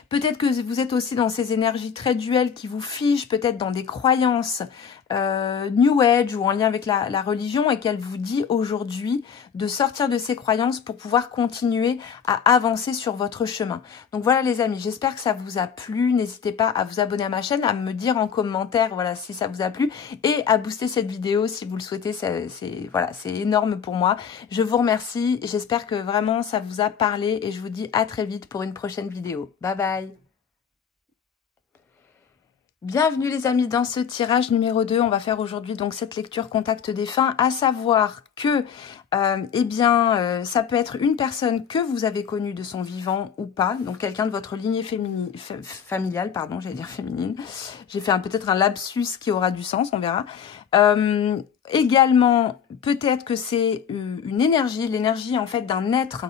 Peut-être que vous êtes aussi dans ces énergies très duelles qui vous figent peut-être dans des croyances New Age ou en lien avec la religion et qu'elle vous dit aujourd'hui de sortir de ces croyances pour pouvoir continuer à avancer sur votre chemin. Donc voilà les amis, j'espère que ça vous a plu. N'hésitez pas à vous abonner à ma chaîne, à me dire en commentaire voilà, si ça vous a plu et à booster cette vidéo si vous le souhaitez. C'est énorme pour moi. Je vous remercie. J'espère que vraiment ça vous a parlé et je vous dis à très vite pour une prochaine vidéo. Bye bye. Bienvenue les amis dans ce tirage numéro 2. On va faire aujourd'hui donc cette lecture contact défunt, à savoir que ça peut être une personne que vous avez connue de son vivant ou pas, donc quelqu'un de votre lignée familiale, pardon, j'allais dire féminine. J'ai fait peut-être un lapsus qui aura du sens, on verra. Également, peut-être que c'est une énergie, l'énergie en fait d'un être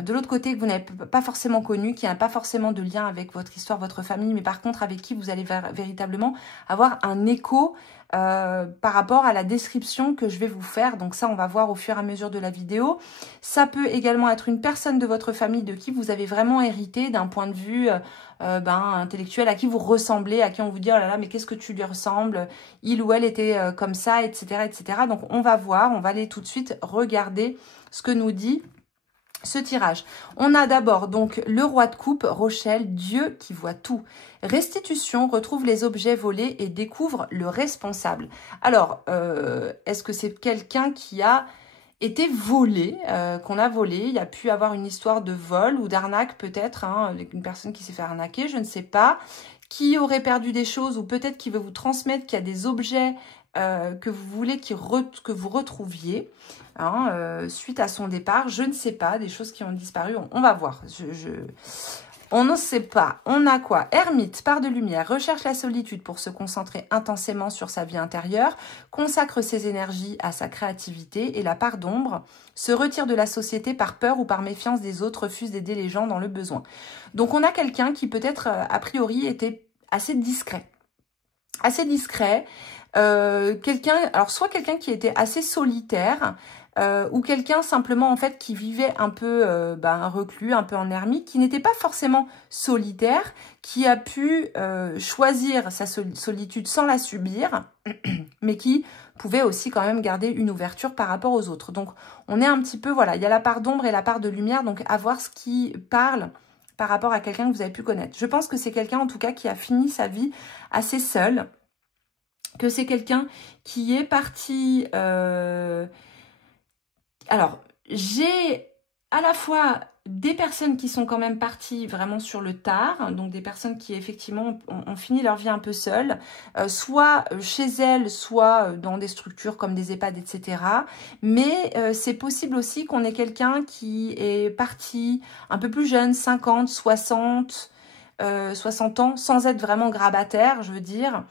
de l'autre côté que vous n'avez pas forcément connu, qui n'a pas forcément de lien avec votre histoire, votre famille, mais par contre avec qui vous allez véritablement avoir un écho par rapport à la description que je vais vous faire. Donc ça, on va voir au fur et à mesure de la vidéo. Ça peut également être une personne de votre famille de qui vous avez vraiment hérité d'un point de vue intellectuel, à qui vous ressemblez, à qui on vous dit « Oh là là, mais qu'est-ce que tu lui ressembles ? Il ou elle était comme ça, etc. etc. » Donc on va voir, on va aller tout de suite regarder ce que nous dit ce tirage. On a d'abord donc le roi de coupe, Rochelle, Dieu qui voit tout. Restitution, retrouve les objets volés et découvre le responsable. Alors, est-ce que c'est quelqu'un qui a été volé, qu'on a volé? Il y a pu avoir une histoire de vol ou d'arnaque peut-être, hein, avec une personne qui s'est fait arnaquer, je ne sais pas. Qui aurait perdu des choses ou peut-être qui veut vous transmettre qu'il y a des objets que vous voulez que vous retrouviez hein, suite à son départ. Je ne sais pas, des choses qui ont disparu. On va voir. On ne sait pas. On a quoi? Ermite, part de lumière, recherche la solitude pour se concentrer intensément sur sa vie intérieure, consacre ses énergies à sa créativité et la part d'ombre se retire de la société par peur ou par méfiance des autres, refuse d'aider les gens dans le besoin. Donc on a quelqu'un qui peut-être a priori était assez discret. Assez discret. Alors soit quelqu'un qui était assez solitaire, ou quelqu'un simplement en fait qui vivait un peu reclus, un peu en ermite, qui n'était pas forcément solitaire, qui a pu choisir sa solitude sans la subir, mais qui pouvait aussi quand même garder une ouverture par rapport aux autres. Donc on est un petit peu, voilà, il y a la part d'ombre et la part de lumière, donc à voir ce qui parle par rapport à quelqu'un que vous avez pu connaître. Je pense que c'est quelqu'un en tout cas qui a fini sa vie assez seul, que c'est quelqu'un qui est parti... Alors, j'ai à la fois des personnes qui sont quand même parties vraiment sur le tard, donc des personnes qui effectivement ont fini leur vie un peu seules, soit chez elles, soit dans des structures comme des EHPAD, etc. Mais c'est possible aussi qu'on ait quelqu'un qui est parti un peu plus jeune, 50, 60 ans, sans être vraiment grabataire, je veux dire,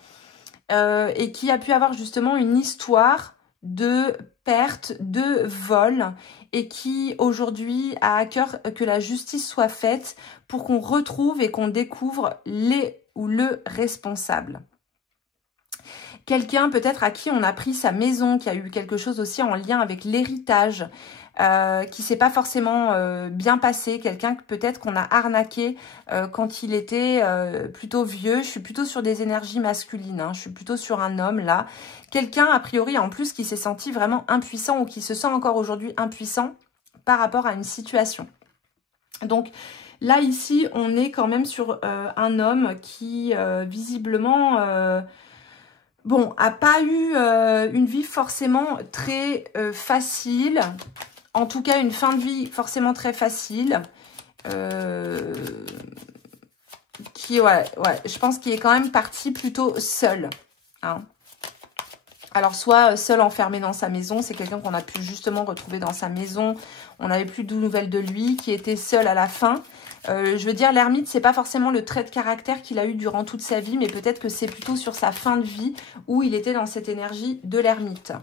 et qui a pu avoir justement une histoire de perte, de vol, et qui aujourd'hui a à cœur que la justice soit faite pour qu'on retrouve et qu'on découvre les ou le responsable. Quelqu'un peut-être à qui on a pris sa maison, qui a eu quelque chose aussi en lien avec l'héritage, qui s'est pas forcément bien passé, quelqu'un que peut-être qu'on a arnaqué quand il était plutôt vieux. Je suis plutôt sur des énergies masculines, hein. Je suis plutôt sur un homme là. Quelqu'un a priori en plus qui s'est senti vraiment impuissant ou qui se sent encore aujourd'hui impuissant par rapport à une situation. Donc là ici on est quand même sur un homme qui visiblement... bon, a pas eu une vie forcément très facile. En tout cas, une fin de vie forcément très facile. Je pense qu'il est quand même parti plutôt seul. Hein. Alors, soit seul enfermé dans sa maison, c'est quelqu'un qu'on a pu justement retrouver dans sa maison. On n'avait plus de nouvelles de lui, qui était seul à la fin. Je veux dire, l'ermite, c'est pas forcément le trait de caractère qu'il a eu durant toute sa vie, mais peut-être que c'est plutôt sur sa fin de vie où il était dans cette énergie de l'ermite.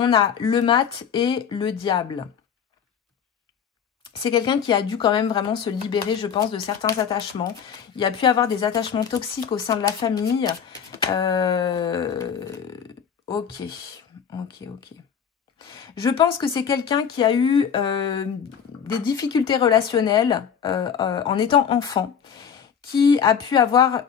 On a le mat et le diable. C'est quelqu'un qui a dû quand même vraiment se libérer, je pense, de certains attachements. Il y a pu avoir des attachements toxiques au sein de la famille. Ok. Je pense que c'est quelqu'un qui a eu des difficultés relationnelles en étant enfant, qui a pu avoir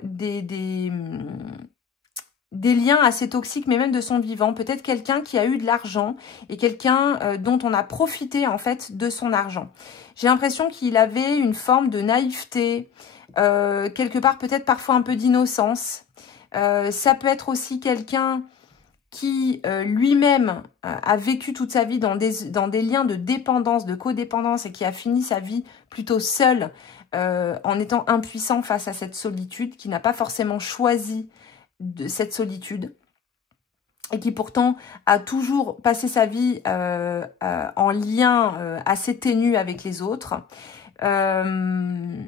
des liens assez toxiques, mais même de son vivant. Peut-être quelqu'un qui a eu de l'argent et quelqu'un dont on a profité en fait de son argent. J'ai l'impression qu'il avait une forme de naïveté, quelque part peut-être parfois un peu d'innocence. Ça peut être aussi quelqu'un qui lui-même a vécu toute sa vie dans des liens de dépendance, de codépendance et qui a fini sa vie plutôt seul en étant impuissant face à cette solitude, qui n'a pas forcément choisi de cette solitude et qui pourtant a toujours passé sa vie en lien assez ténu avec les autres. On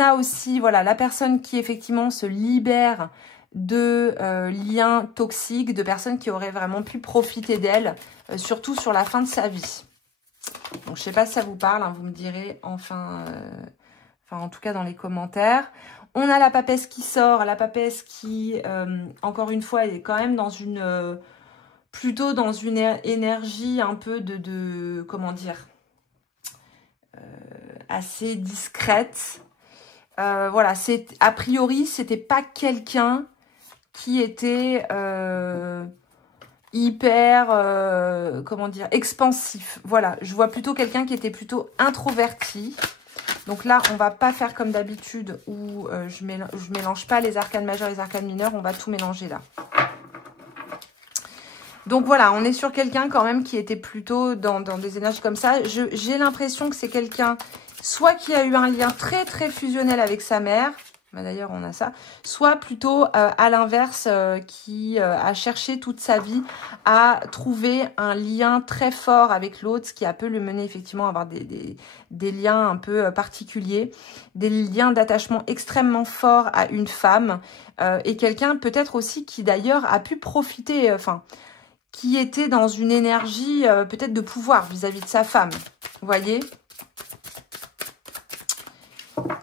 a aussi voilà, la personne qui effectivement se libère de liens toxiques, de personnes qui auraient vraiment pu profiter d'elle, surtout sur la fin de sa vie. Donc je ne sais pas si ça vous parle, hein, vous me direz en fin Enfin, en tout cas, dans les commentaires. On a la papesse qui sort. La papesse qui, encore une fois, est quand même dans une... plutôt dans une énergie un peu comment dire, assez discrète. Voilà, a priori, c'était pas quelqu'un qui était hyper, comment dire, expansif. Voilà, je vois plutôt quelqu'un qui était plutôt introverti. Donc là, on va pas faire comme d'habitude où je mélange pas les arcanes majeures et les arcanes mineures. On va tout mélanger là. Donc voilà, on est sur quelqu'un quand même qui était plutôt dans des énergies comme ça. J'ai l'impression que c'est quelqu'un, soit qui a eu un lien très très fusionnel avec sa mère, d'ailleurs on a ça, soit plutôt à l'inverse, qui a cherché toute sa vie à trouver un lien très fort avec l'autre, ce qui a pu le mener effectivement à avoir des liens un peu particuliers, des liens d'attachement extrêmement forts à une femme, et quelqu'un peut-être aussi qui d'ailleurs a pu profiter, qui était dans une énergie peut-être de pouvoir vis-à-vis de sa femme. Vous voyez?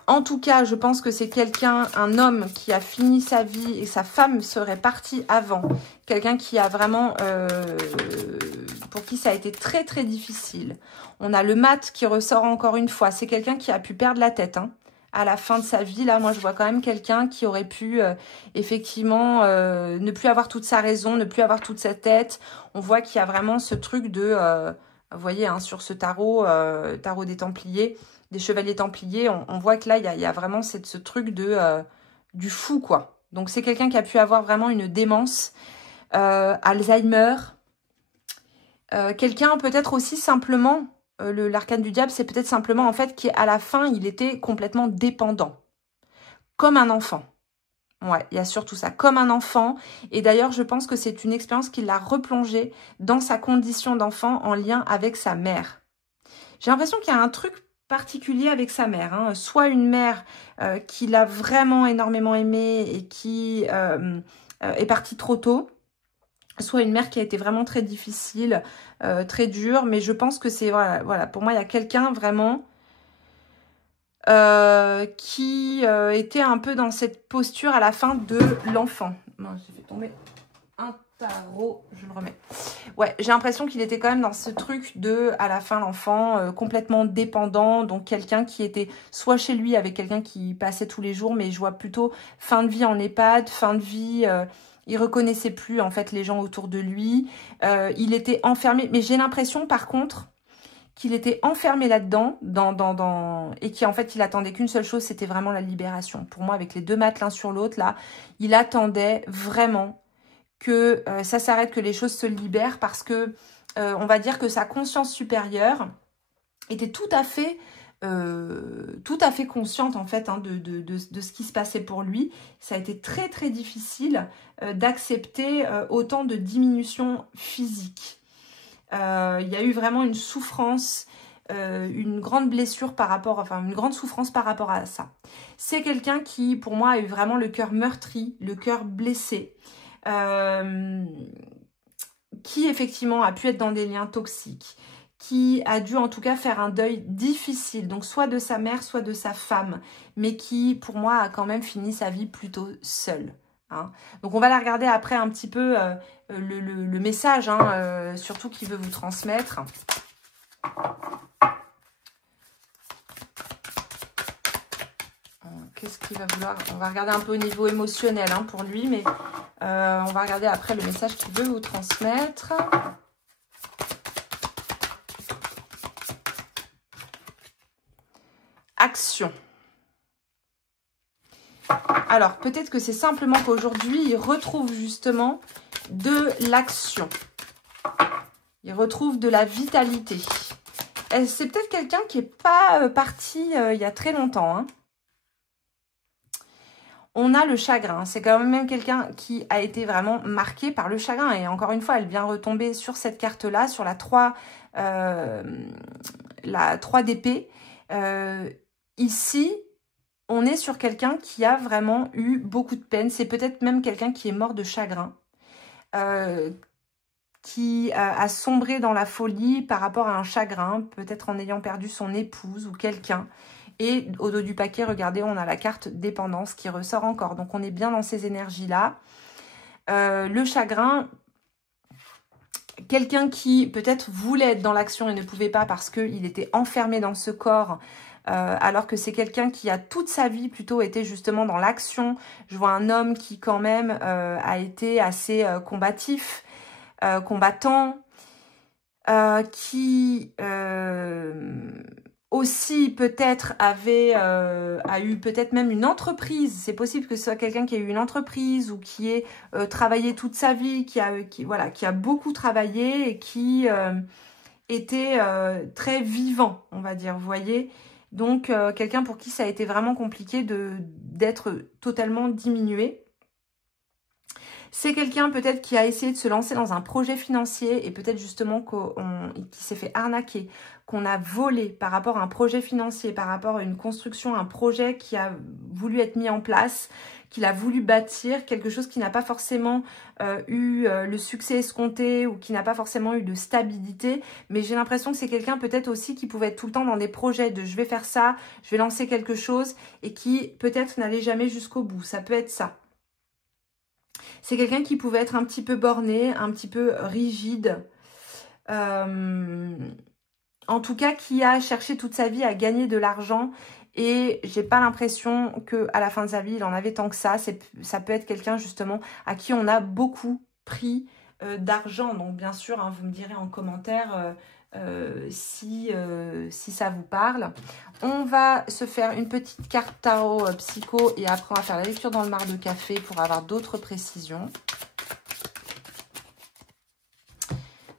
En tout cas, je pense que c'est quelqu'un, un homme qui a fini sa vie et sa femme serait partie avant. Quelqu'un qui a vraiment... pour qui ça a été très très difficile. On a le mat qui ressort encore une fois. C'est quelqu'un qui a pu perdre la tête, hein. À la fin de sa vie, là, moi, je vois quand même quelqu'un qui aurait pu, effectivement, ne plus avoir toute sa raison, ne plus avoir toute sa tête. On voit qu'il y a vraiment ce truc de, vous voyez, hein, sur ce tarot, tarot des Templiers, des Chevaliers Templiers, on voit que là, il y a vraiment ce truc de du fou, quoi. Donc, c'est quelqu'un qui a pu avoir vraiment une démence, Alzheimer. Quelqu'un peut-être aussi simplement... l'arcane du diable, c'est peut-être simplement, en fait, qu'à la fin, il était complètement dépendant. Comme un enfant. Ouais, il y a surtout ça. Comme un enfant. Et d'ailleurs, je pense que c'est une expérience qui l'a replongé dans sa condition d'enfant en lien avec sa mère. J'ai l'impression qu'il y a un truc particulier avec sa mère. Hein. Soit une mère qui l'a vraiment énormément aimé et qui est partie trop tôt. Soit une mère qui a été vraiment très difficile, très dure. Mais je pense que c'est... Voilà, pour moi, il y a quelqu'un vraiment qui était un peu dans cette posture à la fin de l'enfant. Non, j'ai fait tomber un tarot, je le remets. Ouais, j'ai l'impression qu'il était quand même dans ce truc de, à la fin, l'enfant complètement dépendant. Donc, quelqu'un qui était soit chez lui avec quelqu'un qui passait tous les jours. Mais je vois plutôt fin de vie en EHPAD, fin de vie... il reconnaissait plus en fait les gens autour de lui. Il était enfermé. Mais j'ai l'impression par contre qu'il était enfermé là-dedans et qu'en fait il attendait qu'une seule chose, c'était vraiment la libération. Pour moi, avec les deux mates l'un sur l'autre, là, il attendait vraiment que ça s'arrête, que les choses se libèrent parce que on va dire que sa conscience supérieure était tout à fait consciente en fait, hein, de ce qui se passait pour lui. Ça a été très très difficile d'accepter autant de diminution physique. Il y a eu vraiment une souffrance, une grande blessure par rapport, enfin une grande souffrance par rapport à ça. C'est quelqu'un qui pour moi a eu vraiment le cœur meurtri, le cœur blessé, qui effectivement a pu être dans des liens toxiques, qui a dû en tout cas faire un deuil difficile, donc soit de sa mère, soit de sa femme, mais qui pour moi a quand même fini sa vie plutôt seule. Hein. Donc on va la regarder après un petit peu le message, hein, surtout qu'il veut vous transmettre. Qu'est-ce qu'il va vouloir? On va regarder un peu au niveau émotionnel, hein, pour lui, mais on va regarder après le message qu'il veut vous transmettre. Action. Alors, peut-être que c'est simplement qu'aujourd'hui, il retrouve justement de l'action. Il retrouve de la vitalité. C'est peut-être quelqu'un qui n'est pas parti il y a très longtemps. Hein. On a le chagrin. C'est quand même quelqu'un qui a été vraiment marqué par le chagrin. Et encore une fois, elle vient retomber sur cette carte-là, sur la 3 d'épée. Ici... on est sur quelqu'un qui a vraiment eu beaucoup de peine. C'est peut-être même quelqu'un qui est mort de chagrin. Qui a sombré dans la folie par rapport à un chagrin. Peut-être en ayant perdu son épouse ou quelqu'un. Et au dos du paquet, regardez, on a la carte dépendance qui ressort encore. Donc, on est bien dans ces énergies-là. Le chagrin, quelqu'un qui peut-être voulait être dans l'action et ne pouvait pas parce qu'il était enfermé dans ce corps, alors que c'est quelqu'un qui a toute sa vie plutôt été justement dans l'action. Je vois un homme qui quand même a été assez combatif, combattant, qui aussi peut-être a eu peut-être même une entreprise. C'est possible que ce soit quelqu'un qui a eu une entreprise ou qui ait travaillé toute sa vie, qui a beaucoup travaillé et qui était très vivant, on va dire, vous voyez. Donc, quelqu'un pour qui ça a été vraiment compliqué d'être totalement diminué. C'est quelqu'un peut-être qui a essayé de se lancer dans un projet financier et peut-être justement qui s'est fait arnaquer, qu'on a volé par rapport à un projet financier, par rapport à une construction, un projet qui a voulu être mis en place, qu'il a voulu bâtir, quelque chose qui n'a pas forcément eu le succès escompté ou qui n'a pas forcément eu de stabilité. Mais j'ai l'impression que c'est quelqu'un peut-être aussi qui pouvait être tout le temps dans des projets de je vais faire ça, je vais lancer quelque chose et qui peut-être n'allait jamais jusqu'au bout. Ça peut être ça. C'est quelqu'un qui pouvait être un petit peu borné, un petit peu rigide. En tout cas, qui a cherché toute sa vie à gagner de l'argent. Et j'ai pas l'impression qu'à la fin de sa vie, il en avait tant que ça. Ça peut être quelqu'un justement à qui on a beaucoup pris d'argent. Donc bien sûr, hein, vous me direz en commentaire si ça vous parle. On va se faire une petite carte tarot psycho et après on va faire la lecture dans le mar de café pour avoir d'autres précisions.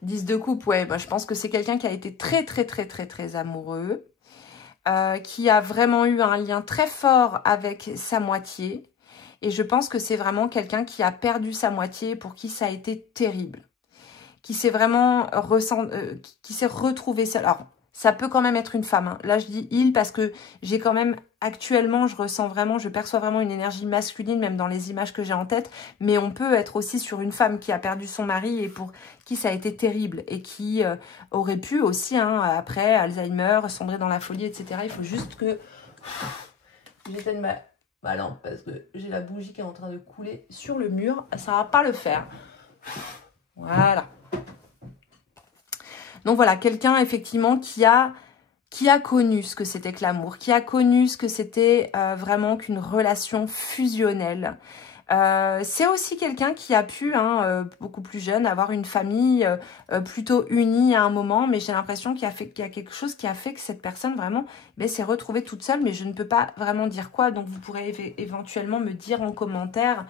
10 de coupe, ouais, bah, je pense que c'est quelqu'un qui a été très amoureux, qui a vraiment eu un lien très fort avec sa moitié. Et je pense que c'est vraiment quelqu'un qui a perdu sa moitié pour qui ça a été terrible. Qui s'est vraiment qui s'est retrouvé seul. Alors, ça peut quand même être une femme. Hein. Là, je dis il parce que j'ai quand même, actuellement, je perçois vraiment une énergie masculine, même dans les images que j'ai en tête. Mais on peut être aussi sur une femme qui a perdu son mari et pour qui ça a été terrible. Et qui aurait pu aussi, hein, après Alzheimer, sombrer dans la folie, etc. Il faut juste que j'éteigne ma... Bah non, parce que j'ai la bougie qui est en train de couler sur le mur. Ça va pas le faire. Voilà. Donc voilà, quelqu'un effectivement qui a connu ce que c'était que l'amour, qui a connu ce que c'était vraiment qu'une relation fusionnelle. C'est aussi quelqu'un qui a pu, hein, beaucoup plus jeune, avoir une famille plutôt unie à un moment, mais j'ai l'impression qu'il y a quelque chose qui a fait que cette personne vraiment s'est retrouvée toute seule, mais je ne peux pas vraiment dire quoi, donc vous pourrez éventuellement me dire en commentaire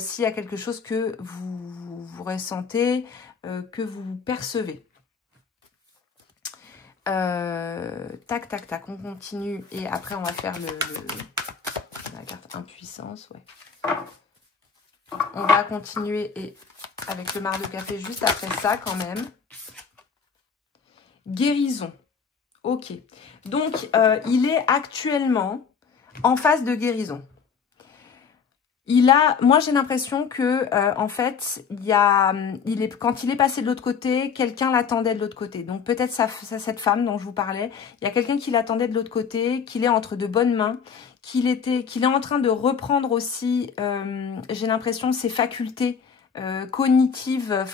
s'il y a quelque chose que vous ressentez, que vous percevez. Tac, tac, tac, on continue et après on va faire la carte impuissance, ouais. On va continuer et avec le mar de café juste après ça quand même. Guérison. Ok. Donc, il est actuellement en phase de guérison. Moi j'ai l'impression que en fait, quand il est passé de l'autre côté, quelqu'un l'attendait de l'autre côté. Donc peut-être cette femme dont je vous parlais, il y a quelqu'un qui l'attendait de l'autre côté, qu'il est entre de bonnes mains, qu'il est en train de reprendre aussi, j'ai l'impression, ses facultés cognitives,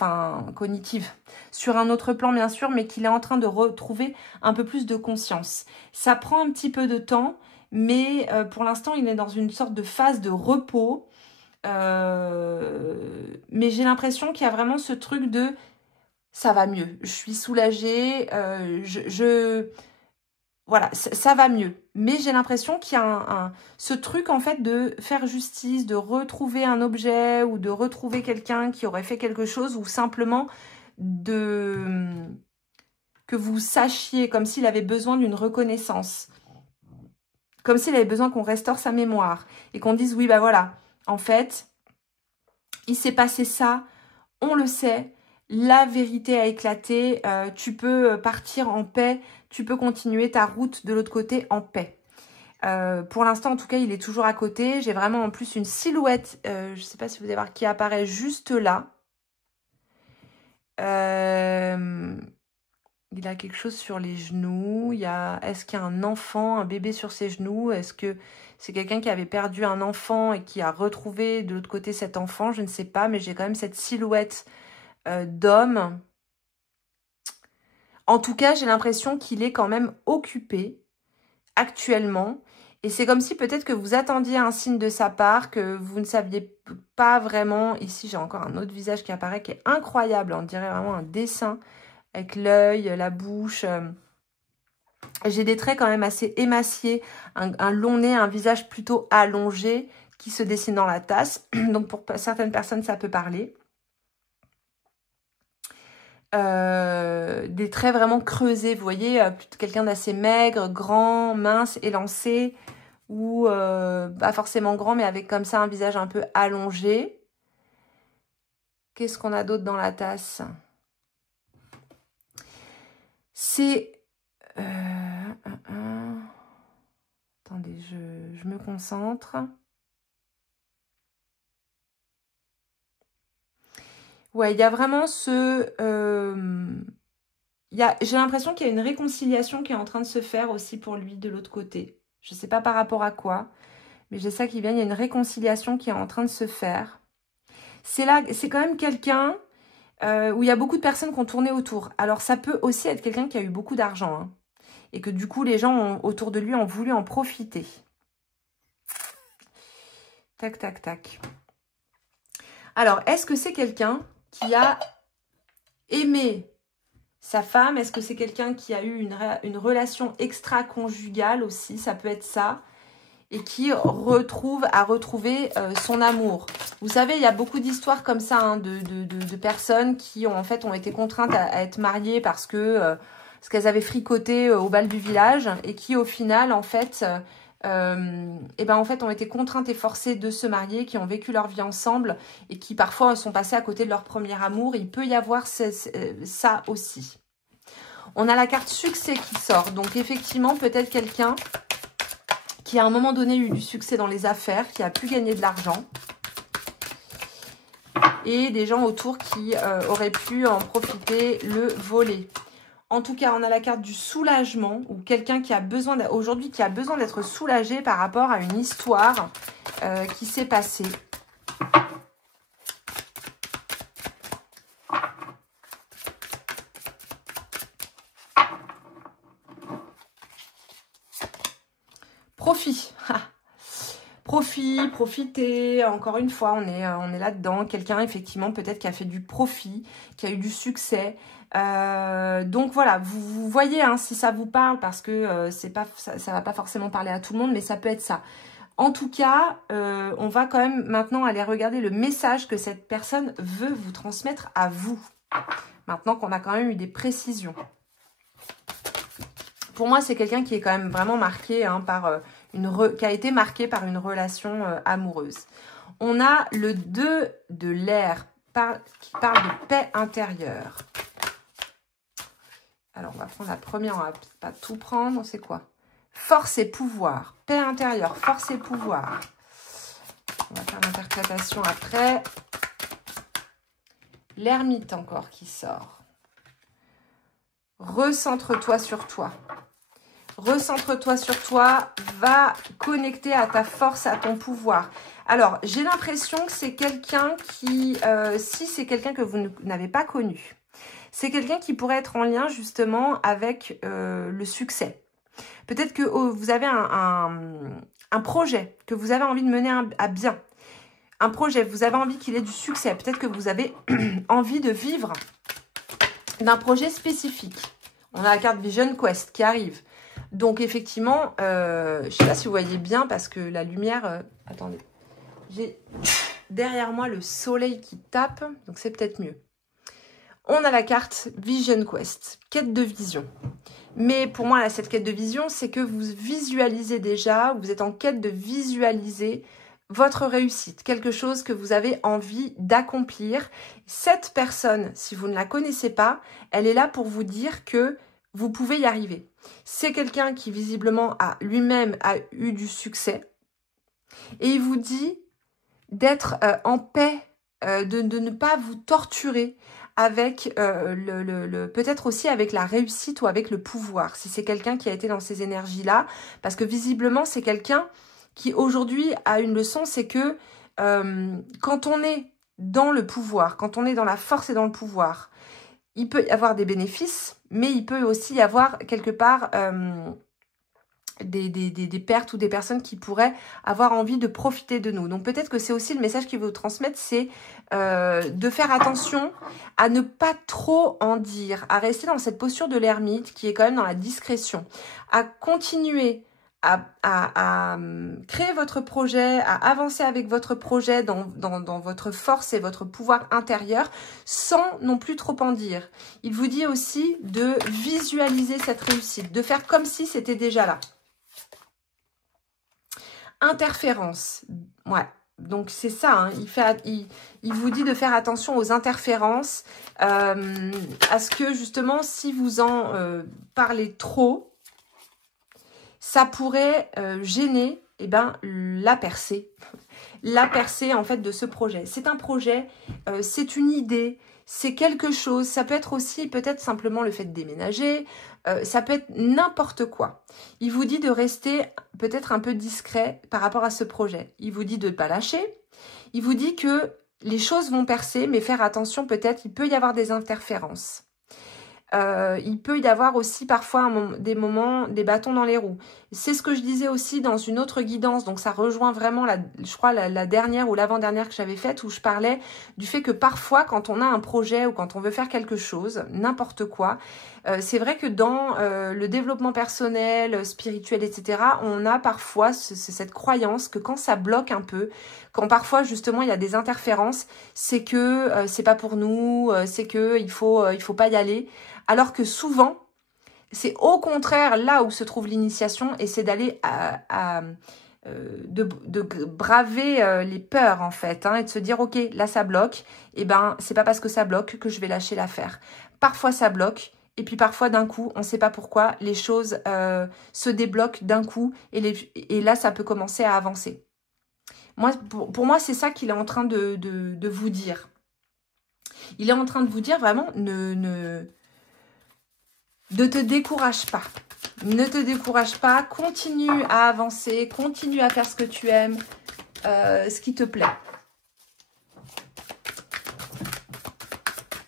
sur un autre plan bien sûr, mais qu'il est en train de retrouver un peu plus de conscience. Ça prend un petit peu de temps. Mais pour l'instant, il est dans une sorte de phase de repos. Mais j'ai l'impression qu'il y a vraiment ce truc de « ça va mieux, je suis soulagée, voilà, ça va mieux ». Mais j'ai l'impression qu'il y a ce truc en fait de faire justice, de retrouver un objet ou de retrouver quelqu'un qui aurait fait quelque chose ou simplement que vous sachiez comme s'il avait besoin d'une reconnaissance. Comme s'il avait besoin qu'on restaure sa mémoire et qu'on dise, oui, bah voilà, en fait, il s'est passé ça, on le sait, la vérité a éclaté, tu peux partir en paix, tu peux continuer ta route de l'autre côté en paix. Pour l'instant, en tout cas, il est toujours à côté. J'ai vraiment en plus une silhouette, je ne sais pas si vous allez voir, qui apparaît juste là. Il il a quelque chose sur les genoux. Est-ce qu'il y a un enfant, un bébé sur ses genoux? Est-ce que c'est quelqu'un qui avait perdu un enfant et qui a retrouvé de l'autre côté cet enfant? Je ne sais pas, mais j'ai quand même cette silhouette d'homme. En tout cas, j'ai l'impression qu'il est quand même occupé actuellement. Et c'est comme si peut-être que vous attendiez un signe de sa part, que vous ne saviez pas vraiment. Ici, j'ai encore un autre visage qui apparaît, qui est incroyable. On dirait vraiment un dessin avec l'œil, la bouche. J'ai des traits quand même assez émaciés, un long nez, un visage plutôt allongé qui se dessine dans la tasse. Donc pour certaines personnes, ça peut parler. Des traits vraiment creusés, vous voyez, quelqu'un d'assez maigre, grand, mince, élancé, ou pas forcément grand, mais avec comme ça un visage un peu allongé. Qu'est-ce qu'on a d'autre dans la tasse? C'est... Attendez, je me concentre. Ouais, il y a vraiment ce... j'ai l'impression qu'il y a une réconciliation qui est en train de se faire aussi pour lui de l'autre côté. Je ne sais pas par rapport à quoi, mais j'ai ça qui vient. Il y a une réconciliation qui est en train de se faire. C'est quand même quelqu'un où il y a beaucoup de personnes qui ont tourné autour. Alors, ça peut aussi être quelqu'un qui a eu beaucoup d'argent. Hein, et que du coup, les gens autour de lui ont voulu en profiter. Tac, tac, tac. Alors, est-ce que c'est quelqu'un qui a aimé sa femme? Est-ce que c'est quelqu'un qui a eu une relation extra-conjugale aussi? Ça peut être ça. Et qui a retrouvé son amour. Vous savez, il y a beaucoup d'histoires comme ça, hein, de personnes qui ont été contraintes à être mariées parce qu'elles avaient fricoté au bal du village et qui au final, en fait, ont été contraintes et forcées de se marier, qui ont vécu leur vie ensemble et qui parfois sont passées à côté de leur premier amour. Il peut y avoir ça aussi. On a la carte succès qui sort. Donc effectivement, peut-être quelqu'un qui à un moment donné eu du succès dans les affaires, qui a pu gagner de l'argent. Et des gens autour qui auraient pu en profiter, le voler. En tout cas, on a la carte du soulagement, ou quelqu'un qui a besoin aujourd'hui qui a besoin d'être soulagé par rapport à une histoire qui s'est passée. Profit. Profit, profiter, encore une fois, on est là-dedans. Quelqu'un, effectivement, peut-être qui a fait du profit, qui a eu du succès. Donc voilà, vous voyez hein, si ça vous parle, parce que ça va pas forcément parler à tout le monde, mais ça peut être ça. En tout cas, on va quand même maintenant aller regarder le message que cette personne veut vous transmettre à vous. Maintenant qu'on a quand même eu des précisions. Pour moi, c'est quelqu'un qui est quand même vraiment marqué hein, qui a été marqué par une relation amoureuse. On a le 2 de l'air qui parle de paix intérieure. Alors, on va prendre la première, on va pas tout prendre. C'est quoi? Force et pouvoir. Paix intérieure, force et pouvoir. On va faire l'interprétation après. L'ermite encore qui sort. Recentre-toi sur toi. Recentre-toi sur toi, va connecter à ta force, à ton pouvoir. Alors, j'ai l'impression que c'est quelqu'un qui, si c'est quelqu'un que vous n'avez pas connu, c'est quelqu'un qui pourrait être en lien justement avec le succès. Peut-être que vous avez un projet que vous avez envie de mener à bien. Un projet, vous avez envie qu'il ait du succès. Peut-être que vous avez envie de vivre d'un projet spécifique. On a la carte Vision Quest qui arrive. Donc, effectivement, je ne sais pas si vous voyez bien parce que la lumière... attendez. J'ai derrière moi le soleil qui tape. Donc, c'est peut-être mieux. On a la carte Vision Quest, quête de vision. Mais pour moi, là, cette quête de vision, c'est que vous visualisez déjà, vous êtes en quête de visualiser votre réussite, quelque chose que vous avez envie d'accomplir. Cette personne, si vous ne la connaissez pas, elle est là pour vous dire que vous pouvez y arriver. C'est quelqu'un qui visiblement lui-même a eu du succès et il vous dit d'être en paix, de ne pas vous torturer avec peut-être aussi avec la réussite ou avec le pouvoir, si c'est quelqu'un qui a été dans ces énergies-là, parce que visiblement, c'est quelqu'un qui aujourd'hui a une leçon, c'est que quand on est dans le pouvoir, quand on est dans la force et dans le pouvoir, il peut y avoir des bénéfices, mais il peut aussi y avoir quelque part des pertes ou des personnes qui pourraient avoir envie de profiter de nous. Donc peut-être que c'est aussi le message qu'il veut vous transmettre, c'est de faire attention à ne pas trop en dire, à rester dans cette posture de l'ermite qui est quand même dans la discrétion, à continuer à créer votre projet, à avancer avec votre projet dans votre force et votre pouvoir intérieur sans non plus trop en dire. Il vous dit aussi de visualiser cette réussite, de faire comme si c'était déjà là. Interférence, ouais. Donc c'est ça, hein. Il vous dit de faire attention aux interférences, à ce que justement si vous en parlez trop, ça pourrait gêner la percée. La percée en fait de ce projet. C'est un projet, c'est une idée, c'est quelque chose. Ça peut être aussi peut-être simplement le fait de déménager. Ça peut être n'importe quoi. Il vous dit de rester peut-être un peu discret par rapport à ce projet. Il vous dit de ne pas lâcher. Il vous dit que les choses vont percer, mais faire attention peut-être, il peut y avoir des interférences. Il peut y avoir aussi parfois des moments, des bâtons dans les roues. C'est ce que je disais aussi dans une autre guidance, donc ça rejoint vraiment, je crois, la dernière ou l'avant-dernière que j'avais faite, où je parlais du fait que parfois, quand on a un projet ou quand on veut faire quelque chose, n'importe quoi, c'est vrai que dans le développement personnel, spirituel, etc., on a parfois cette croyance que quand ça bloque un peu, quand parfois justement il y a des interférences, c'est que c'est pas pour nous, c'est que il faut pas y aller. Alors que souvent, c'est au contraire là où se trouve l'initiation et c'est d'aller de braver les peurs en fait, hein, et de se dire ok, là ça bloque, et ben c'est pas parce que ça bloque que je vais lâcher l'affaire. Parfois ça bloque et puis parfois d'un coup, on ne sait pas pourquoi, les choses se débloquent d'un coup et là ça peut commencer à avancer. Moi, pour moi, c'est ça qu'il est en train de vous dire. Il est en train de vous dire vraiment ne te décourage pas. Ne te décourage pas. Continue à avancer. Continue à faire ce que tu aimes. Ce qui te plaît.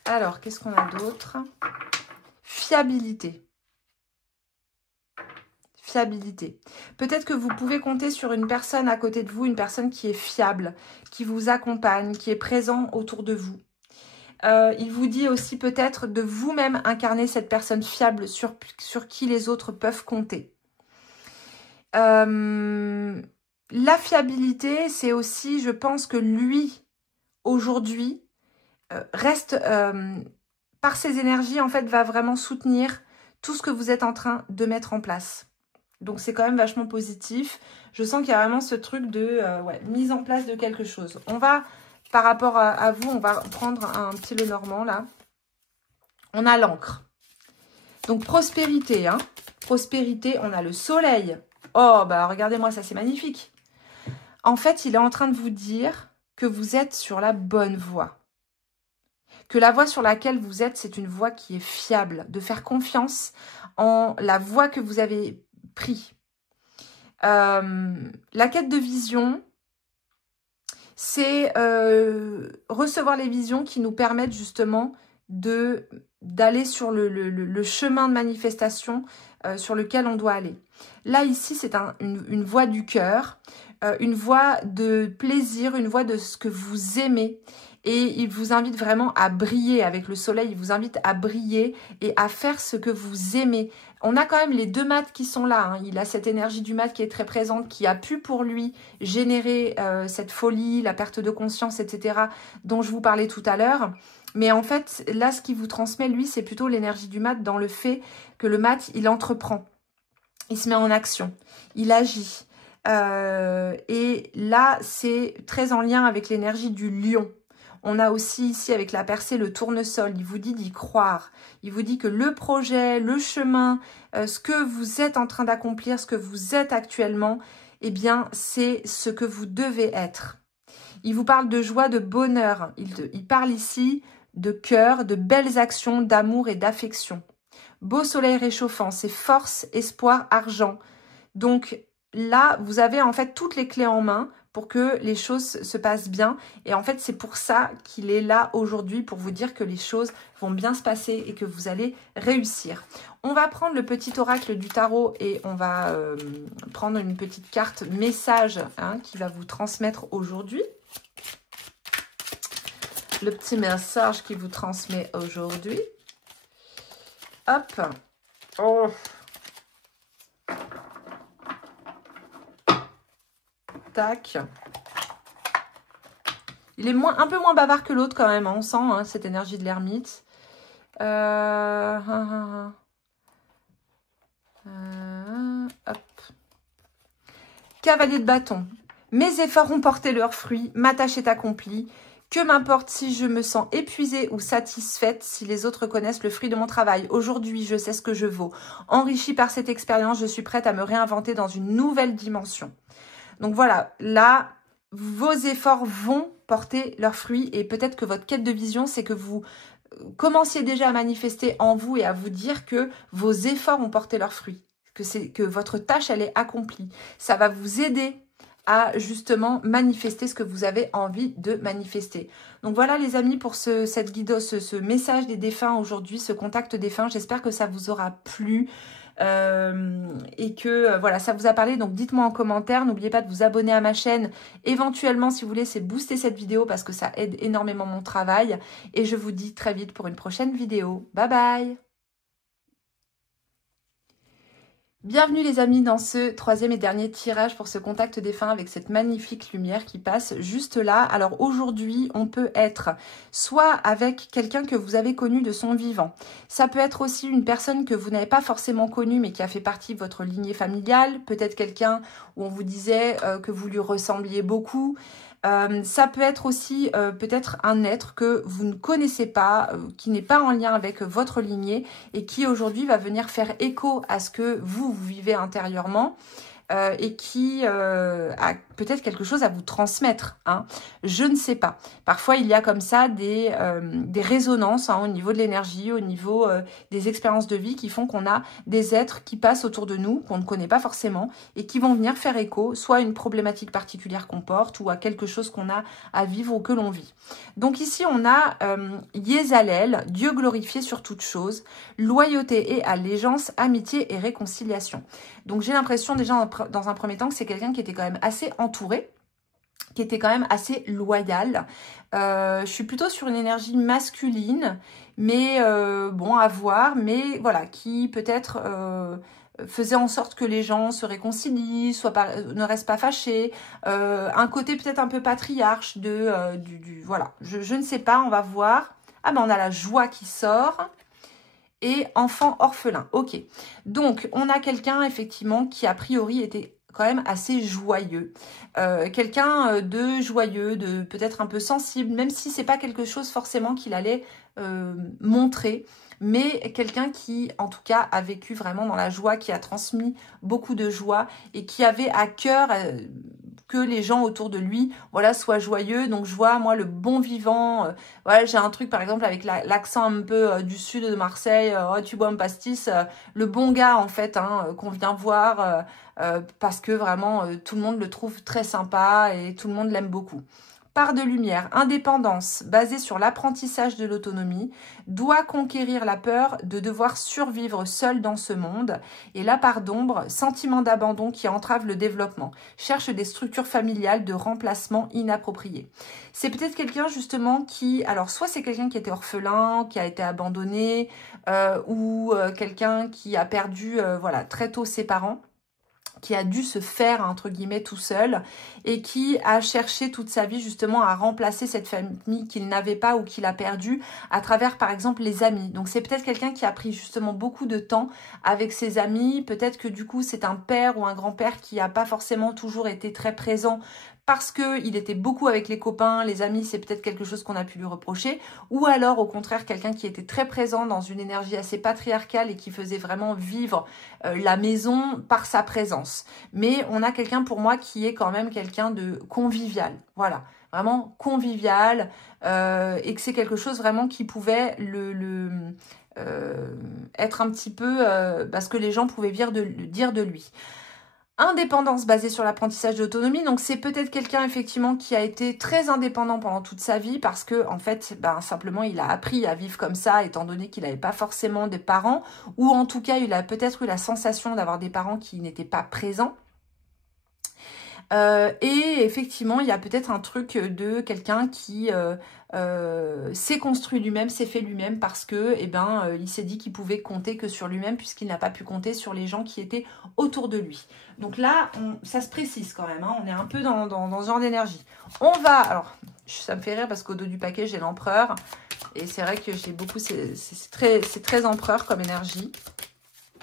Alors, qu'est-ce qu'on a d'autre? Fiabilité. Fiabilité. Peut-être que vous pouvez compter sur une personne à côté de vous, une personne qui est fiable, qui vous accompagne, qui est présent autour de vous. Il vous dit aussi peut-être de vous-même incarner cette personne fiable sur qui les autres peuvent compter. La fiabilité, c'est aussi, je pense que lui, aujourd'hui, reste, par ses énergies, en fait, va vraiment soutenir tout ce que vous êtes en train de mettre en place. Donc, c'est quand même vachement positif. Je sens qu'il y a vraiment ce truc de mise en place de quelque chose. On va... Par rapport à vous, on va prendre un petit Lenormand, là. On a l'encre. Donc, prospérité, hein. Prospérité, on a le soleil. Oh, bah, regardez-moi, ça, c'est magnifique. En fait, il est en train de vous dire que vous êtes sur la bonne voie. Que la voie sur laquelle vous êtes, c'est une voie qui est fiable. De faire confiance en la voie que vous avez prise. La quête de vision... c'est recevoir les visions qui nous permettent justement d'aller sur le chemin de manifestation sur lequel on doit aller. Là, ici, c'est une voie du cœur, une voie de plaisir, une voie de ce que vous aimez. Et il vous invite vraiment à briller avec le soleil, il vous invite à briller et à faire ce que vous aimez. On a quand même les deux maths qui sont là, hein. Il a cette énergie du mat qui est très présente, qui a pu pour lui générer cette folie, la perte de conscience, etc. dont je vous parlais tout à l'heure. Mais en fait, là, ce qui vous transmet, lui, c'est plutôt l'énergie du mat dans le fait que le mat, il entreprend. Il se met en action, il agit. Et là, c'est très en lien avec l'énergie du lion. On a aussi ici avec la percée le tournesol. Il vous dit d'y croire. Il vous dit que le projet, le chemin, ce que vous êtes en train d'accomplir, ce que vous êtes actuellement, eh bien, c'est ce que vous devez être. Il vous parle de joie, de bonheur. Il parle ici de cœur, de belles actions, d'amour et d'affection. Beau soleil réchauffant, c'est force, espoir, argent. Donc là, vous avez en fait toutes les clés en main pour que les choses se passent bien. Et en fait, c'est pour ça qu'il est là aujourd'hui, pour vous dire que les choses vont bien se passer et que vous allez réussir. On va prendre le petit oracle du tarot et on va prendre une petite carte message qui va vous transmettre aujourd'hui. Le petit message qui vous transmet aujourd'hui. Hop. Oh. Tac. Il est un peu moins bavard que l'autre quand même. On sent cette énergie de l'ermite. Hop. Cavalier de bâton. Mes efforts ont porté leurs fruits. Ma tâche est accomplie. Que m'importe si je me sens épuisée ou satisfaite, si les autres connaissent le fruit de mon travail. Aujourd'hui, je sais ce que je vaux. Enrichie par cette expérience, je suis prête à me réinventer dans une nouvelle dimension. Donc voilà, là, vos efforts vont porter leurs fruits et peut-être que votre quête de vision, c'est que vous commenciez déjà à manifester en vous et à vous dire que vos efforts ont porté leurs fruits, que votre tâche, elle est accomplie. Ça va vous aider à justement manifester ce que vous avez envie de manifester. Donc voilà les amis pour ce message des défunts aujourd'hui, ce contact défunt. J'espère que ça vous aura plu. Et que voilà, ça vous a parlé. Donc dites-moi en commentaire, n'oubliez pas de vous abonner à ma chaîne. Éventuellement, si vous voulez, c'est booster cette vidéo parce que ça aide énormément mon travail. Et je vous dis très vite pour une prochaine vidéo. Bye bye. Bienvenue les amis dans ce troisième et dernier tirage pour ce contact défunt avec cette magnifique lumière qui passe juste là. Alors aujourd'hui, on peut être soit avec quelqu'un que vous avez connu de son vivant. Ça peut être aussi une personne que vous n'avez pas forcément connue mais qui a fait partie de votre lignée familiale. Peut-être quelqu'un où on vous disait que vous lui ressembliez beaucoup. Ça peut être aussi peut-être un être que vous ne connaissez pas, qui n'est pas en lien avec votre lignée et qui aujourd'hui va venir faire écho à ce que vous vivez intérieurement et qui a peut-être quelque chose à vous transmettre. Je ne sais pas. Parfois, il y a comme ça des résonances au niveau de l'énergie, au niveau des expériences de vie qui font qu'on a des êtres qui passent autour de nous, qu'on ne connaît pas forcément, et qui vont venir faire écho, soit à une problématique particulière qu'on porte, ou à quelque chose qu'on a à vivre ou que l'on vit. Donc ici, on a Yézalel, Dieu glorifié sur toute chose, loyauté et allégeance, amitié et réconciliation. Donc j'ai l'impression déjà dans un premier temps que c'est quelqu'un qui était quand même assez entouré, qui était quand même assez loyal. Je suis plutôt sur une énergie masculine, mais bon, à voir, mais voilà, qui peut-être faisait en sorte que les gens se réconcilient, ne restent pas fâchés, un côté peut-être un peu patriarche voilà, je ne sais pas, on va voir. Ah ben on a la joie qui sort. Et enfant orphelin, ok. Donc, on a quelqu'un, effectivement, qui a priori était quand même assez joyeux. Quelqu'un de joyeux, de peut-être un peu sensible, même si c'est pas quelque chose forcément qu'il allait montrer. Mais quelqu'un qui, en tout cas, a vécu vraiment dans la joie, qui a transmis beaucoup de joie et qui avait à cœur que les gens autour de lui, voilà, soient joyeux. Donc je vois moi le bon vivant. Voilà, j'ai un truc par exemple avec l'accent un peu du sud de Marseille. Oh, tu bois un pastis. Le bon gars en fait, qu'on vient voir parce que vraiment tout le monde le trouve très sympa et tout le monde l'aime beaucoup. Part de lumière, indépendance, basée sur l'apprentissage de l'autonomie, doit conquérir la peur de devoir survivre seul dans ce monde. Et la part d'ombre, sentiment d'abandon qui entrave le développement, cherche des structures familiales de remplacement inappropriées. C'est peut-être quelqu'un justement qui, alors soit c'est quelqu'un qui était orphelin, qui a été abandonné, ou quelqu'un qui a perdu voilà, très tôt ses parents, qui a dû se faire, entre guillemets, tout seul et qui a cherché toute sa vie justement à remplacer cette famille qu'il n'avait pas ou qu'il a perdue à travers, par exemple, les amis. Donc, c'est peut-être quelqu'un qui a pris justement beaucoup de temps avec ses amis. Peut-être que du coup, c'est un père ou un grand-père qui n'a pas forcément toujours été très présent parce qu'il était beaucoup avec les copains, les amis, c'est peut-être quelque chose qu'on a pu lui reprocher. Ou alors, au contraire, quelqu'un qui était très présent dans une énergie assez patriarcale et qui faisait vraiment vivre la maison par sa présence. Mais on a quelqu'un pour moi qui est quand même quelqu'un de convivial. Voilà. vraiment convivial, et que c'est quelque chose vraiment qui pouvait être un petit peu parce que les gens pouvaient dire de lui. Indépendance basée sur l'apprentissage d'autonomie. Donc, c'est peut-être quelqu'un, effectivement, qui a été très indépendant pendant toute sa vie parce que, en fait, simplement, il a appris à vivre comme ça, étant donné qu'il n'avait pas forcément des parents, ou en tout cas, il a peut-être eu la sensation d'avoir des parents qui n'étaient pas présents. Et effectivement, il y a peut-être un truc de quelqu'un qui s'est construit lui-même, s'est fait lui-même parce que, il s'est dit qu'il pouvait compter que sur lui-même puisqu'il n'a pas pu compter sur les gens qui étaient autour de lui. Donc là, ça se précise quand même, hein, on est un peu dans ce genre d'énergie. On va, alors, ça me fait rire parce qu'au dos du paquet, j'ai l'empereur. Et c'est vrai que j'ai beaucoup, c'est très empereur comme énergie.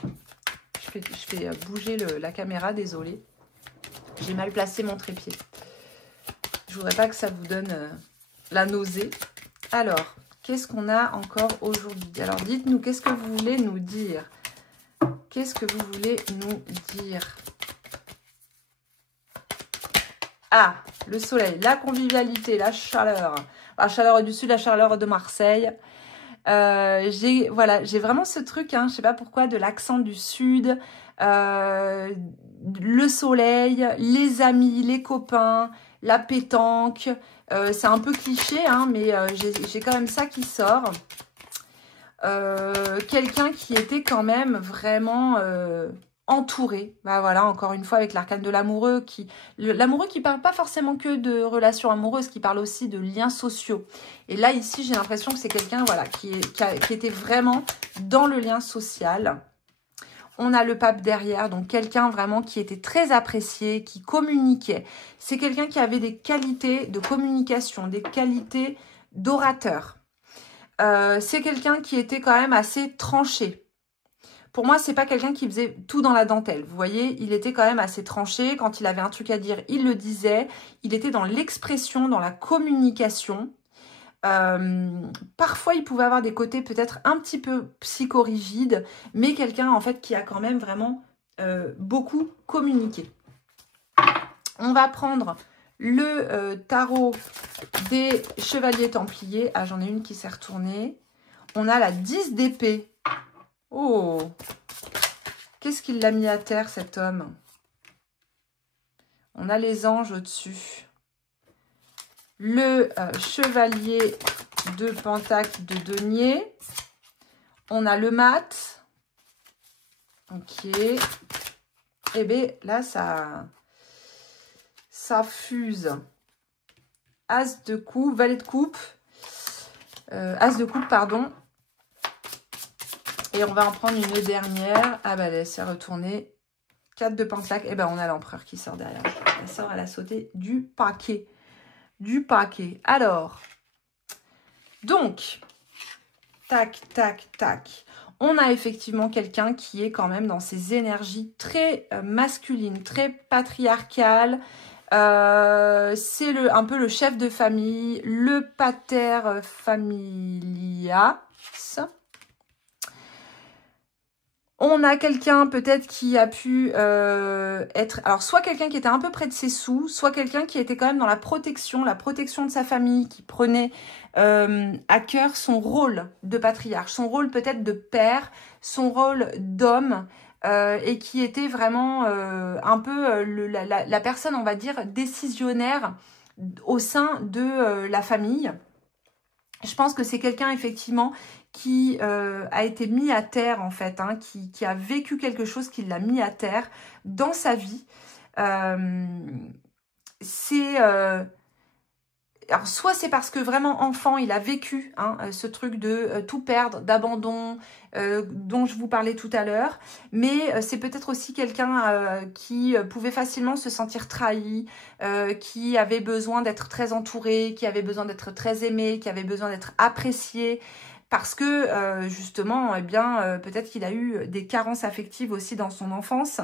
Je fais bouger la caméra, désolée. J'ai mal placé mon trépied. Je voudrais pas que ça vous donne la nausée. Alors, qu'est-ce qu'on a encore aujourd'hui? Alors, dites-nous, qu'est-ce que vous voulez nous dire? Qu'est-ce que vous voulez nous dire? Ah, le soleil, la convivialité, la chaleur. La chaleur du sud, la chaleur de Marseille. J'ai vraiment ce truc, hein, je sais pas pourquoi, de l'accent du sud, le soleil, les amis, les copains, la pétanque. C'est un peu cliché, hein, mais j'ai quand même ça qui sort. Quelqu'un qui était quand même vraiment entouré. Voilà, encore une fois, avec l'arcane de l'amoureux, l'amoureux qui parle pas forcément que de relations amoureuses, qui parle aussi de liens sociaux. Et là, ici, j'ai l'impression que c'est quelqu'un, voilà, qui était vraiment dans le lien social. On a le pape derrière, donc quelqu'un vraiment qui était très apprécié, qui communiquait. C'est quelqu'un qui avait des qualités de communication, des qualités d'orateur. C'est quelqu'un qui était quand même assez tranché. Pour moi, c'est pas quelqu'un qui faisait tout dans la dentelle. Vous voyez, il était quand même assez tranché. Quand il avait un truc à dire, il le disait. Il était dans l'expression, dans la communication. Parfois, il pouvait avoir des côtés peut-être un petit peu psychorigides, mais quelqu'un en fait qui a quand même vraiment beaucoup communiqué. On va prendre le tarot des chevaliers templiers. Ah, j'en ai une qui s'est retournée. On a la 10 d'épée. Oh! Qu'est-ce qu'il l'a mis à terre, cet homme? On a les anges au-dessus. Le chevalier de pentacle de denier. On a le mat. Ok. Eh bien, là, ça fuse. As de coupe, valet de coupe. As de coupe, pardon. Et on va en prendre une dernière. Ah bah, elle s'est retournée. 4 de pentacle. Et ben, on a l'empereur qui sort derrière. Elle sort, elle a sauté du paquet. Du paquet. Alors, donc, tac, tac, tac. On a effectivement quelqu'un qui est quand même dans ses énergies très masculines, très patriarcales. C'est un peu le chef de famille, le pater familias. On a quelqu'un peut-être qui a pu être... Alors, soit quelqu'un qui était un peu près de ses sous, soit quelqu'un qui était quand même dans la protection de sa famille, qui prenait à cœur son rôle de patriarche, son rôle peut-être de père, son rôle d'homme, et qui était vraiment un peu la personne, on va dire, décisionnaire au sein de la famille. Je pense que c'est quelqu'un, effectivement, qui a été mis à terre, en fait, hein, qui a vécu quelque chose, qui l'a mis à terre dans sa vie. Alors, soit c'est parce que vraiment, enfant, il a vécu ce truc de tout perdre, d'abandon, dont je vous parlais tout à l'heure. Mais c'est peut-être aussi quelqu'un qui pouvait facilement se sentir trahi, qui avait besoin d'être très entouré, qui avait besoin d'être très aimé, qui avait besoin d'être apprécié. Parce que, justement, eh bien, peut-être qu'il a eu des carences affectives aussi dans son enfance.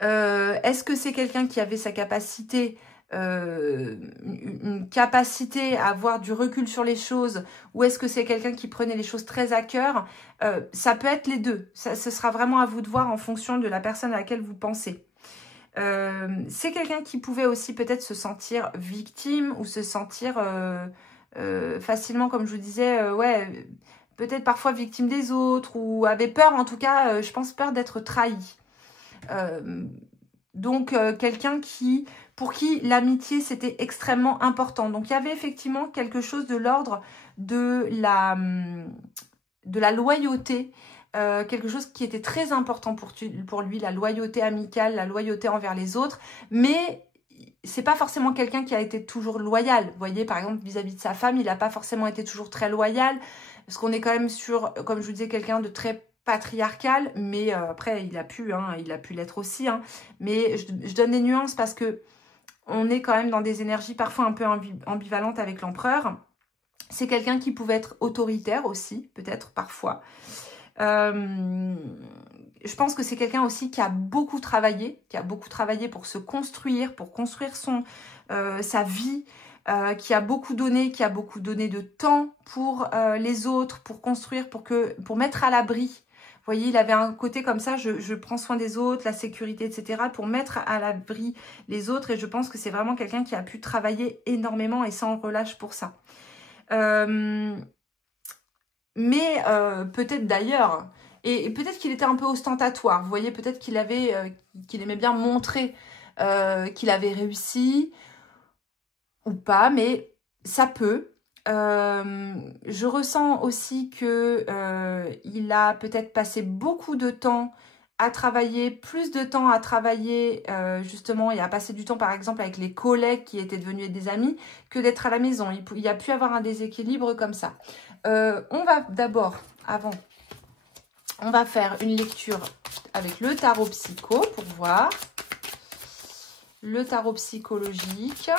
Est-ce que c'est quelqu'un qui avait sa capacité, une capacité à avoir du recul sur les choses, ou est-ce que c'est quelqu'un qui prenait les choses très à cœur? Ça peut être les deux. Ce sera vraiment à vous de voir en fonction de la personne à laquelle vous pensez. C'est quelqu'un qui pouvait aussi peut-être se sentir victime ou se sentir facilement, comme je vous disais, ouais, peut-être parfois victime des autres ou avait peur, en tout cas, je pense, peur d'être trahi. Donc, quelqu'un pour qui l'amitié, c'était extrêmement important. Donc, il y avait effectivement quelque chose de l'ordre de la loyauté, quelque chose qui était très important pour lui, la loyauté amicale, la loyauté envers les autres. Mais c'est pas forcément quelqu'un qui a été toujours loyal. Vous voyez, par exemple, vis-à-vis de sa femme, il n'a pas forcément été toujours très loyal. Parce qu'on est quand même sur, comme je vous disais, quelqu'un de très patriarcal, mais après il a pu l'être aussi, hein. Mais je donne des nuances parce que on est quand même dans des énergies parfois un peu ambivalentes avec l'empereur. C'est quelqu'un qui pouvait être autoritaire aussi, peut-être parfois. Je pense que c'est quelqu'un aussi qui a beaucoup travaillé pour se construire, pour construire sa vie, qui a beaucoup donné de temps pour les autres, pour construire, pour mettre à l'abri. Vous voyez, il avait un côté comme ça, je prends soin des autres, la sécurité, etc., pour mettre à l'abri les autres. Et je pense que c'est vraiment quelqu'un qui a pu travailler énormément et sans relâche pour ça. Mais peut-être d'ailleurs, et peut-être qu'il était un peu ostentatoire. Vous voyez, peut-être qu'il aimait bien montrer qu'il avait réussi ou pas, mais ça peut. Je ressens aussi que il a peut-être passé beaucoup de temps à travailler, plus de temps à travailler justement et à passer du temps par exemple avec les collègues qui étaient devenus des amis que d'être à la maison. Il y a pu avoir un déséquilibre comme ça. On va d'abord, on va faire une lecture avec le tarot psycho pour voir le tarot psychologique.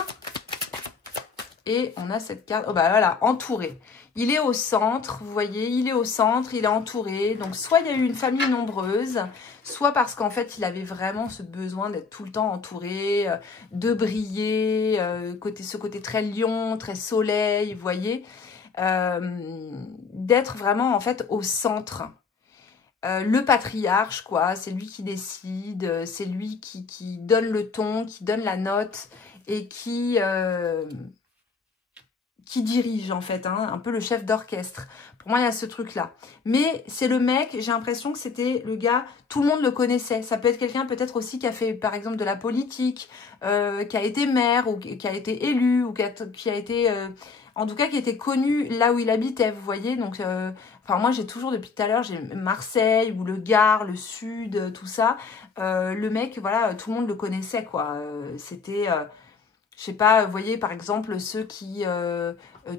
Et on a cette carte, oh bah voilà, entouré. Il est au centre, vous voyez, il est au centre, il est entouré. Donc, soit il y a eu une famille nombreuse, soit parce qu'en fait, il avait vraiment ce besoin d'être tout le temps entouré, de briller, ce côté très lion, très soleil, vous voyez, d'être vraiment, en fait, au centre. Le patriarche, quoi, c'est lui qui décide, c'est lui qui donne le ton, qui donne la note et qui dirige en fait, hein, un peu le chef d'orchestre. Pour moi, il y a ce truc-là. Mais c'est le mec, j'ai l'impression que c'était le gars, tout le monde le connaissait. Ça peut être quelqu'un peut-être aussi qui a fait par exemple de la politique, qui a été maire ou qui a été élu ou qui a été... en tout cas, qui était connu là où il habitait, vous voyez. Donc, enfin, moi, j'ai toujours, depuis tout à l'heure, j'ai Marseille ou le Gard, le Sud, tout ça. Le mec, voilà, tout le monde le connaissait, quoi. C'était... je sais pas, vous voyez, par exemple, ceux qui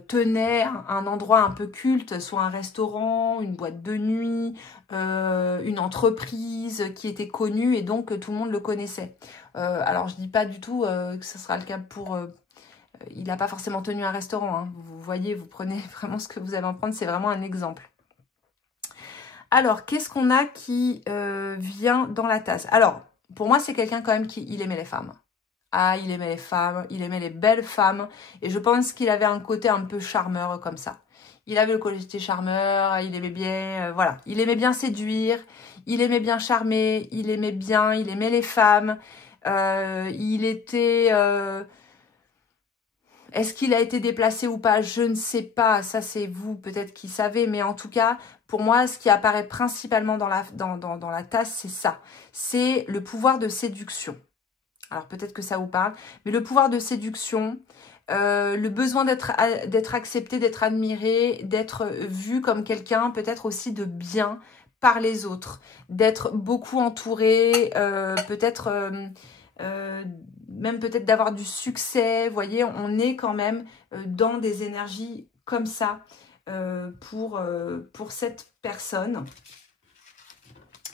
tenaient un endroit un peu culte, soit un restaurant, une boîte de nuit, une entreprise qui était connue et donc tout le monde le connaissait. Alors, je dis pas du tout que ce sera le cas pour... il n'a pas forcément tenu un restaurant, hein. Vous voyez, vous prenez vraiment ce que vous avez à en prendre, c'est vraiment un exemple. Alors, qu'est-ce qu'on a qui vient dans la tasse? Alors, pour moi, c'est quelqu'un quand même il aimait les femmes. Ah, il aimait les femmes, il aimait les belles femmes. Et je pense qu'il avait un côté un peu charmeur comme ça. Il avait le côté charmeur, il aimait bien, voilà. Il aimait bien séduire, il aimait bien charmer, il aimait les femmes. Il était... est-ce qu'il a été déplacé ou pas? Je ne sais pas. Ça, c'est vous peut-être qui savez. Mais en tout cas, pour moi, ce qui apparaît principalement dans la tasse, c'est ça. C'est le pouvoir de séduction. Alors peut-être que ça vous parle, mais le pouvoir de séduction, le besoin d'être accepté, d'être admiré, d'être vu comme quelqu'un peut-être aussi de bien par les autres, d'être beaucoup entouré, peut-être même peut-être d'avoir du succès. Vous voyez, on est quand même dans des énergies comme ça pour cette personne.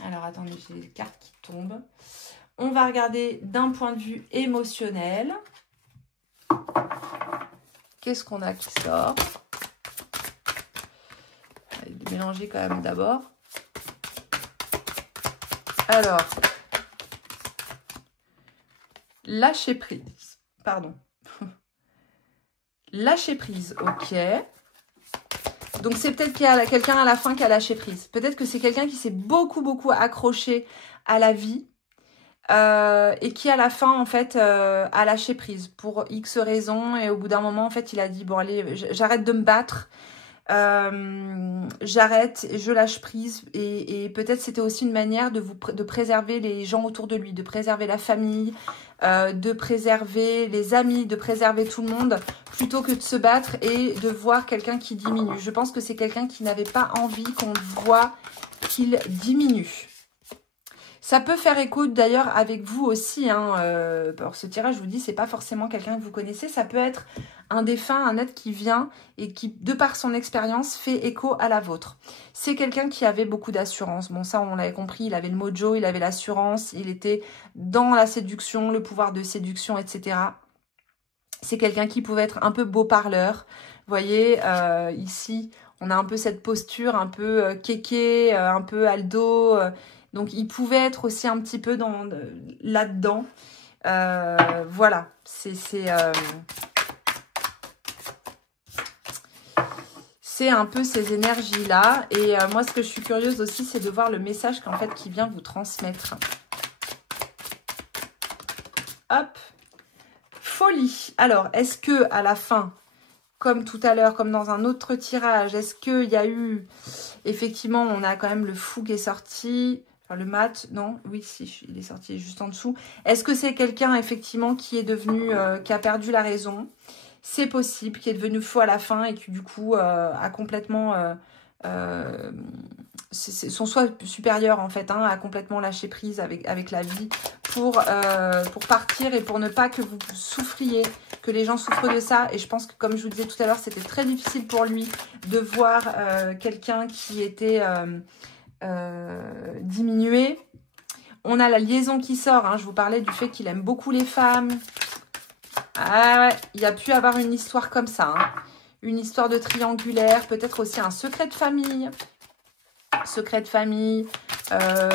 Alors attendez, j'ai les cartes qui tombent. On va regarder d'un point de vue émotionnel. Qu'est-ce qu'on a qui sort? On va les mélanger quand même d'abord. Alors, lâcher prise. Pardon. Lâcher prise, ok. Donc, c'est peut-être qu'il y a quelqu'un à la fin qui a lâché prise. Peut-être que c'est quelqu'un qui s'est beaucoup accroché à la vie. et qui à la fin en fait a lâché prise pour X raisons et au bout d'un moment en fait il a dit bon allez j'arrête de me battre, j'arrête, je lâche prise et peut-être c'était aussi une manière de préserver les gens autour de lui, de préserver la famille, de préserver les amis, de préserver tout le monde plutôt que de se battre et de voir quelqu'un qui diminue. Je pense que c'est quelqu'un qui n'avait pas envie qu'on voit qu'il diminue. Ça peut faire écho d'ailleurs avec vous aussi. Pour ce tirage, je vous dis, c'est pas forcément quelqu'un que vous connaissez. Ça peut être un défunt, un être qui vient et qui, de par son expérience, fait écho à la vôtre. C'est quelqu'un qui avait beaucoup d'assurance. Bon, ça, on l'avait compris. Il avait le mojo, il avait l'assurance. Il était dans la séduction, le pouvoir de séduction, etc. C'est quelqu'un qui pouvait être un peu beau parleur. Vous voyez, ici, on a un peu cette posture, un peu kéké, un peu Aldo. Donc, il pouvait être aussi un petit peu là-dedans. Voilà, c'est un peu ces énergies-là. Et moi, ce que je suis curieuse aussi, c'est de voir le message qu'en fait, qui vient vous transmettre. Hop, folie. Alors, est-ce que à la fin, comme tout à l'heure, comme dans un autre tirage, est-ce qu'il y a eu... Effectivement, on a quand même le fou qui est sorti... Enfin, le mat, non, oui, si, il est sorti juste en dessous. Est-ce que c'est quelqu'un, effectivement, qui est devenu, qui a perdu la raison? C'est possible, qui est devenu fou à la fin et qui, du coup, a complètement... son soi supérieur, en fait, a complètement lâché prise avec la vie pour partir et pour ne pas que vous souffriez, que les gens souffrent de ça. Et je pense que, comme je vous disais tout à l'heure, c'était très difficile pour lui de voir quelqu'un qui était... diminuer. On a la liaison qui sort, je vous parlais du fait qu'il aime beaucoup les femmes. Ah ouais, il y a pu avoir une histoire comme ça, une histoire de triangulaire, peut-être aussi un secret de famille,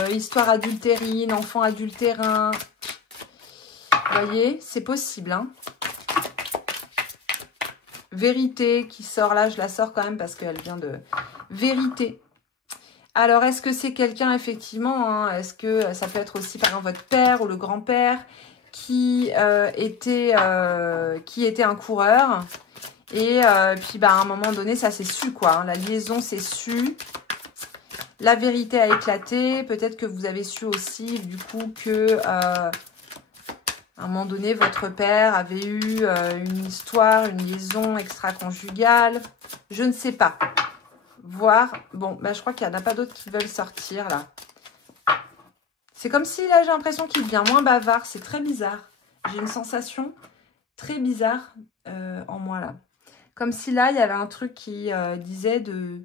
histoire adultérine, enfant adultérin. Vous voyez, c'est possible, Vérité qui sort là, je la sors quand même parce qu'elle vient de vérité. Alors, est-ce que c'est quelqu'un, effectivement, est-ce que ça peut être aussi, par exemple, votre père ou le grand-père qui était un coureur et puis, à un moment donné, ça s'est su, quoi. La liaison s'est su. La vérité a éclaté. Peut-être que vous avez su aussi, du coup, que à un moment donné, votre père avait eu une histoire, une liaison extra-conjugale. Je ne sais pas. Voir, bon, je crois qu'il n'y en a pas d'autres qui veulent sortir, là. C'est comme si, là, j'ai l'impression qu'il devient moins bavard. C'est très bizarre. J'ai une sensation très bizarre en moi, là. Comme si, là, il y avait un truc qui disait de...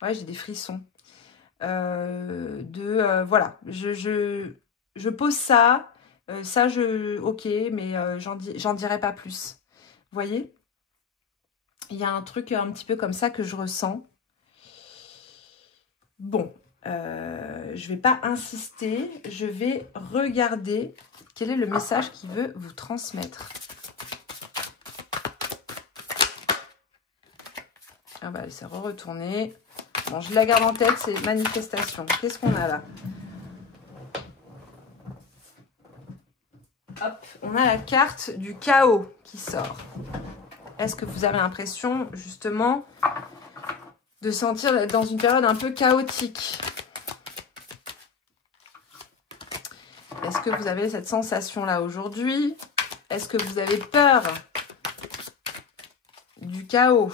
Ouais, j'ai des frissons. Voilà, je pose ça. Ça, ok, mais j'en dirai pas plus. Vous voyez? Il y a un truc un petit peu comme ça que je ressens. Bon, je vais pas insister, je vais regarder quel est le message qu'il veut vous transmettre. Ah bah, elle s'est retournée. Bon, je la garde en tête, c'est manifestation. Qu'est-ce qu'on a là? Hop, on a la carte du chaos qui sort. Est-ce que vous avez l'impression, justement, de sentir d'être dans une période un peu chaotique? Est-ce que vous avez cette sensation-là aujourd'hui? Est-ce que vous avez peur du chaos?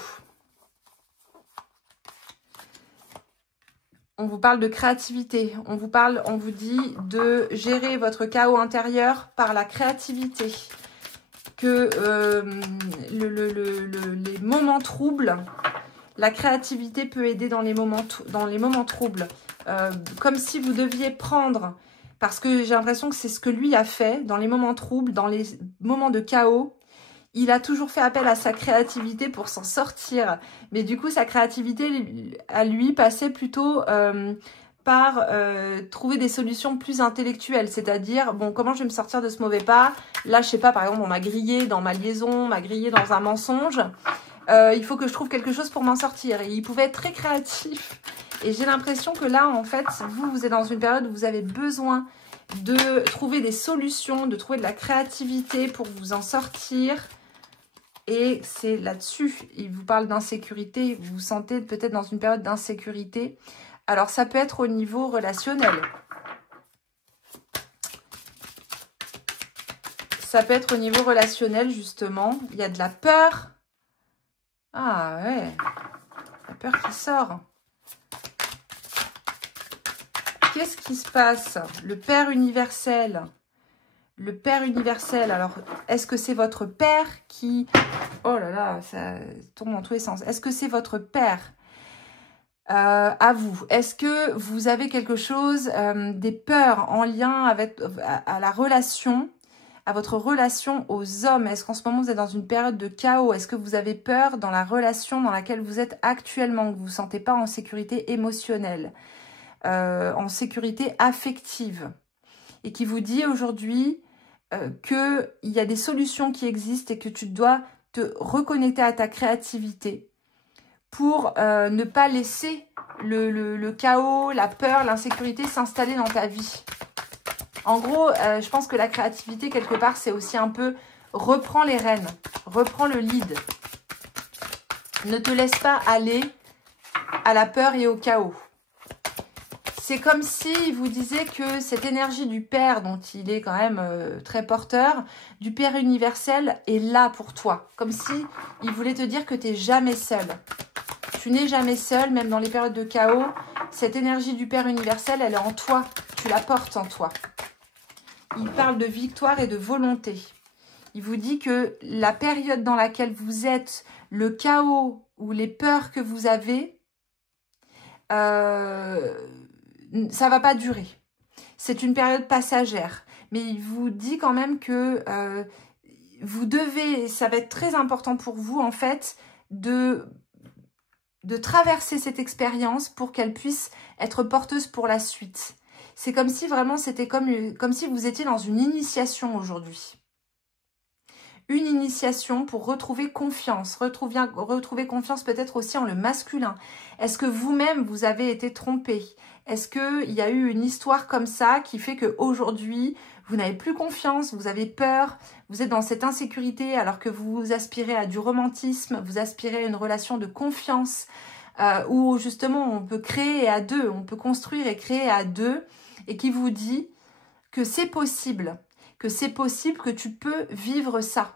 On vous parle de créativité. On vous dit de gérer votre chaos intérieur par la créativité. Que les moments troubles, la créativité peut aider dans les moments troubles. Comme si vous deviez prendre, parce que j'ai l'impression que c'est ce que lui a fait dans les moments troubles, dans les moments de chaos. Il a toujours fait appel à sa créativité pour s'en sortir. Mais du coup, sa créativité, à lui, passait plutôt par trouver des solutions plus intellectuelles. C'est-à-dire, bon, comment je vais me sortir de ce mauvais pas? Là, je sais pas, par exemple, on m'a grillé dans ma liaison, on m'a grillé dans un mensonge. Il faut que je trouve quelque chose pour m'en sortir. Et il pouvait être très créatif. Et j'ai l'impression que là, en fait, vous êtes dans une période où vous avez besoin de trouver des solutions, de trouver de la créativité pour vous en sortir. Et c'est là-dessus, il vous parle d'insécurité, vous vous sentez peut-être dans une période d'insécurité. Alors ça peut être au niveau relationnel. Ça peut être au niveau relationnel, justement. Il y a de la peur. Ah ouais, la peur qui sort. Qu'est-ce qui se passe? Le Père universel. Le Père universel. Alors, est-ce que c'est votre Père qui... Oh là là, ça tombe dans tous les sens. Est-ce que c'est votre Père à vous? Est-ce que vous avez quelque chose, des peurs en lien avec à la relation, à votre relation aux hommes? Est-ce qu'en ce moment, vous êtes dans une période de chaos? Est-ce que vous avez peur dans la relation dans laquelle vous êtes actuellement, que vous ne vous sentez pas en sécurité émotionnelle, en sécurité affective, et qui vous dit aujourd'hui qu'il y a des solutions qui existent et que tu dois te reconnecter à ta créativité pour ne pas laisser le chaos, la peur, l'insécurité s'installer dans ta vie. En gros, je pense que la créativité, quelque part, c'est aussi un peu reprends les rênes, reprends le lead. Ne te laisse pas aller à la peur et au chaos. C'est comme s'il vous disait que cette énergie du Père, dont il est quand même très porteur, du Père universel, est là pour toi. Comme si il voulait te dire que tu n'es jamais seul. Tu n'es jamais seul, même dans les périodes de chaos. Cette énergie du Père universel, elle est en toi. Tu la portes en toi. Il parle de victoire et de volonté. Il vous dit que la période dans laquelle vous êtes, le chaos ou les peurs que vous avez, ça va pas durer. C'est une période passagère. Mais il vous dit quand même que vous devez, ça va être très important pour vous en fait, de traverser cette expérience pour qu'elle puisse être porteuse pour la suite. C'est comme si vraiment c'était comme si vous étiez dans une initiation aujourd'hui. Une initiation pour retrouver confiance. Retrouver confiance peut-être aussi en le masculin. Est-ce que vous-même, vous avez été trompé? Est-ce qu'il y a eu une histoire comme ça qui fait qu'aujourd'hui, vous n'avez plus confiance, vous avez peur, vous êtes dans cette insécurité alors que vous aspirez à du romantisme, vous aspirez à une relation de confiance où justement on peut créer à deux, on peut construire et créer à deux et qui vous dit que c'est possible que tu peux vivre ça.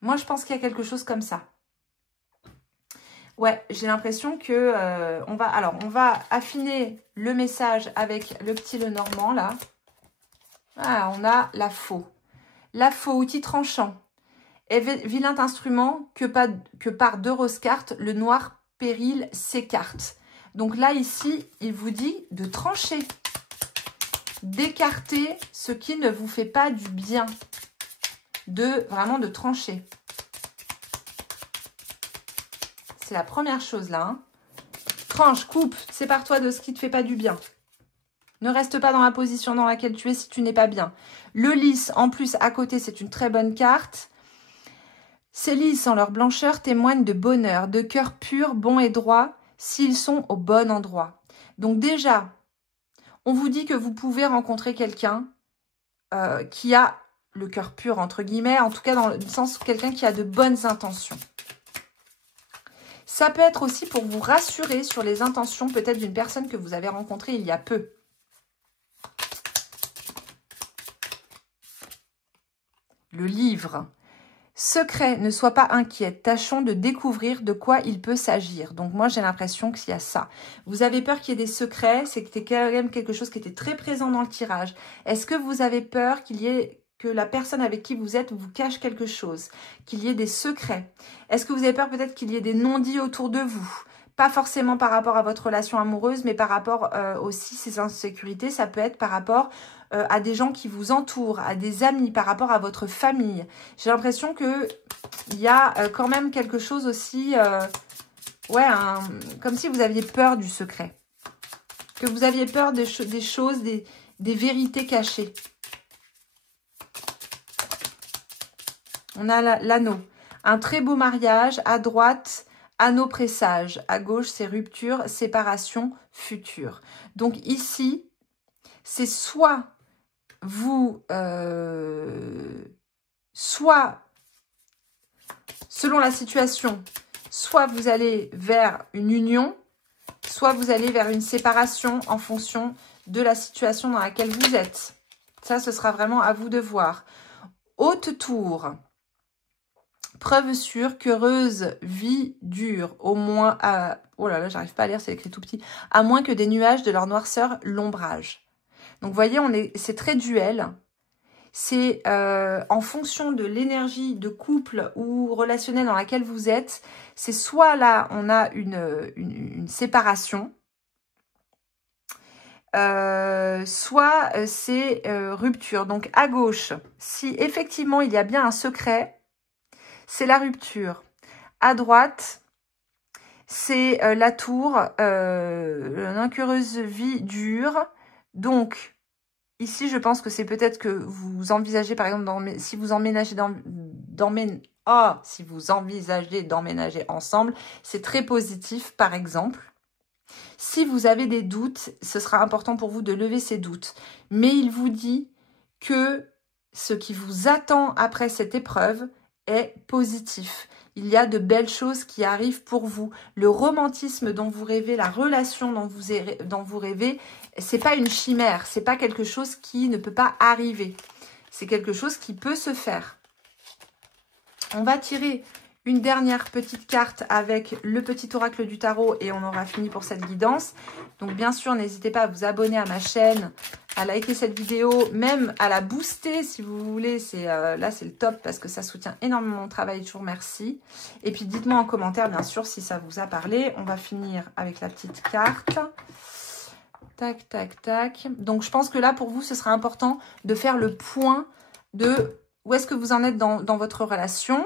Moi, je pense qu'il y a quelque chose comme ça. Ouais, j'ai l'impression que on va affiner le message avec le petit Lenormand, là. Ah, on a la faux. La faux, outil tranchant. Et vilain instrument que par 2 roses cartes, le noir péril s'écarte. Donc là, ici, il vous dit de trancher. D'écarter ce qui ne vous fait pas du bien. Vraiment de trancher. C'est la première chose là. Hein. Tranche, coupe, sépare-toi de ce qui ne te fait pas du bien. Ne reste pas dans la position dans laquelle tu es si tu n'es pas bien. Le lys, en plus, à côté, c'est une très bonne carte. Ces lys, en leur blancheur, témoignent de bonheur, de cœur pur, bon et droit, s'ils sont au bon endroit. Donc déjà, on vous dit que vous pouvez rencontrer quelqu'un qui a le cœur pur, entre guillemets, en tout cas dans le sens quelqu'un qui a de bonnes intentions. Ça peut être aussi pour vous rassurer sur les intentions peut-être d'une personne que vous avez rencontrée il y a peu. Le livre. Secret, ne sois pas inquiète. Tâchons de découvrir de quoi il peut s'agir. Donc moi, j'ai l'impression qu'il y a ça. Vous avez peur qu'il y ait des secrets. C'était quand même quelque chose qui était très présent dans le tirage. Est-ce que vous avez peur que la personne avec qui vous êtes vous cache quelque chose? Qu'il y ait des secrets? Est-ce que vous avez peur peut-être qu'il y ait des non-dits autour de vous? Pas forcément par rapport à votre relation amoureuse, mais par rapport aussi, ces insécurités, ça peut être par rapport à des gens qui vous entourent, à des amis, par rapport à votre famille. J'ai l'impression qu'il y a quand même quelque chose aussi, comme si vous aviez peur du secret. Que vous aviez peur des choses, des vérités cachées. On a l'anneau. Un très beau mariage, à droite, anneau présage. À gauche, c'est rupture, séparation, futur. Donc ici, c'est soit vous, soit, selon la situation, soit vous allez vers une union, soit vous allez vers une séparation en fonction de la situation dans laquelle vous êtes. Ça, ce sera vraiment à vous de voir. Haute tour. Preuve sûre qu'heureuse vie dure, au moins à... Oh là là, j'arrive pas à lire, c'est écrit tout petit. À moins que des nuages de leur noirceur l'ombrage. Donc, vous voyez, c'est très duel. C'est en fonction de l'énergie de couple ou relationnelle dans laquelle vous êtes. C'est soit là, on a une séparation, soit c'est rupture. Donc, à gauche, si effectivement il y a bien un secret, c'est la rupture. À droite, c'est la tour, une incurieuse vie dure. Donc, ici, je pense que c'est peut-être que vous envisagez, par exemple, si vous emménagez si vous envisagez d'emménager ensemble, c'est très positif, par exemple. Si vous avez des doutes, ce sera important pour vous de lever ces doutes. Mais il vous dit que ce qui vous attend après cette épreuve est positif. Il y a de belles choses qui arrivent pour vous. Le romantisme dont vous rêvez, la relation dont vous rêvez, c'est pas une chimère. C'est pas quelque chose qui ne peut pas arriver. C'est quelque chose qui peut se faire. On va tirer une dernière petite carte avec le petit oracle du tarot et on aura fini pour cette guidance. Donc bien sûr, n'hésitez pas à vous abonner à ma chaîne, à liker cette vidéo, même à la booster si vous voulez. Là, c'est le top parce que ça soutient énormément mon travail. Je vous remercie. Et puis, dites-moi en commentaire, bien sûr, si ça vous a parlé. On va finir avec la petite carte. Tac, tac, tac. Donc, je pense que là, pour vous, ce sera important de faire le point de où est-ce que vous en êtes dans votre relation.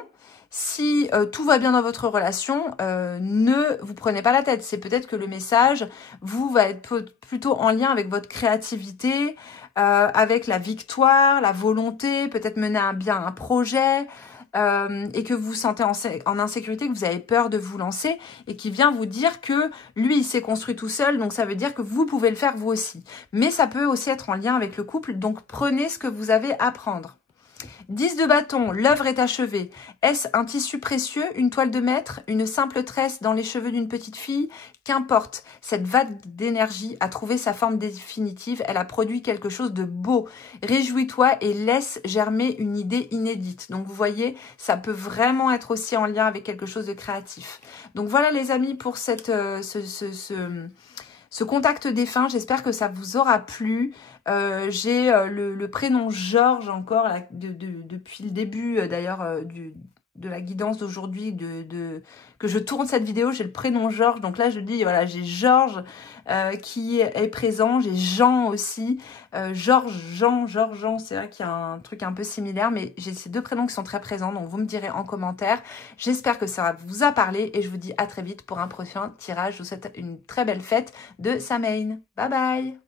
Si tout va bien dans votre relation, ne vous prenez pas la tête. C'est peut-être que le message, va être plutôt en lien avec votre créativité, avec la victoire, la volonté, peut-être mener à bien un projet, et que vous vous sentez en insécurité, que vous avez peur de vous lancer, et qui vient vous dire que lui, il s'est construit tout seul, donc ça veut dire que vous pouvez le faire vous aussi. Mais ça peut aussi être en lien avec le couple, donc prenez ce que vous avez à prendre. 10 de bâton, l'œuvre est achevée. Est-ce un tissu précieux, une toile de maître, une simple tresse dans les cheveux d'une petite fille? Qu'importe, cette vague d'énergie a trouvé sa forme définitive, elle a produit quelque chose de beau. Réjouis-toi et laisse germer une idée inédite. Donc vous voyez, ça peut vraiment être aussi en lien avec quelque chose de créatif. Donc voilà les amis pour ce contact défunt, j'espère que ça vous aura plu. J'ai le prénom Georges encore là, depuis le début d'ailleurs de la guidance d'aujourd'hui, que je tourne cette vidéo, j'ai le prénom Georges. Donc là je dis voilà, j'ai Georges qui est présent, j'ai Jean aussi, Georges, Jean, c'est vrai qu'il y a un truc un peu similaire, mais j'ai ces deux prénoms qui sont très présents, donc vous me direz en commentaire. J'espère que ça vous a parlé et je vous dis à très vite pour un prochain tirage. Je vous souhaite une très belle fête de Samhain. Bye bye.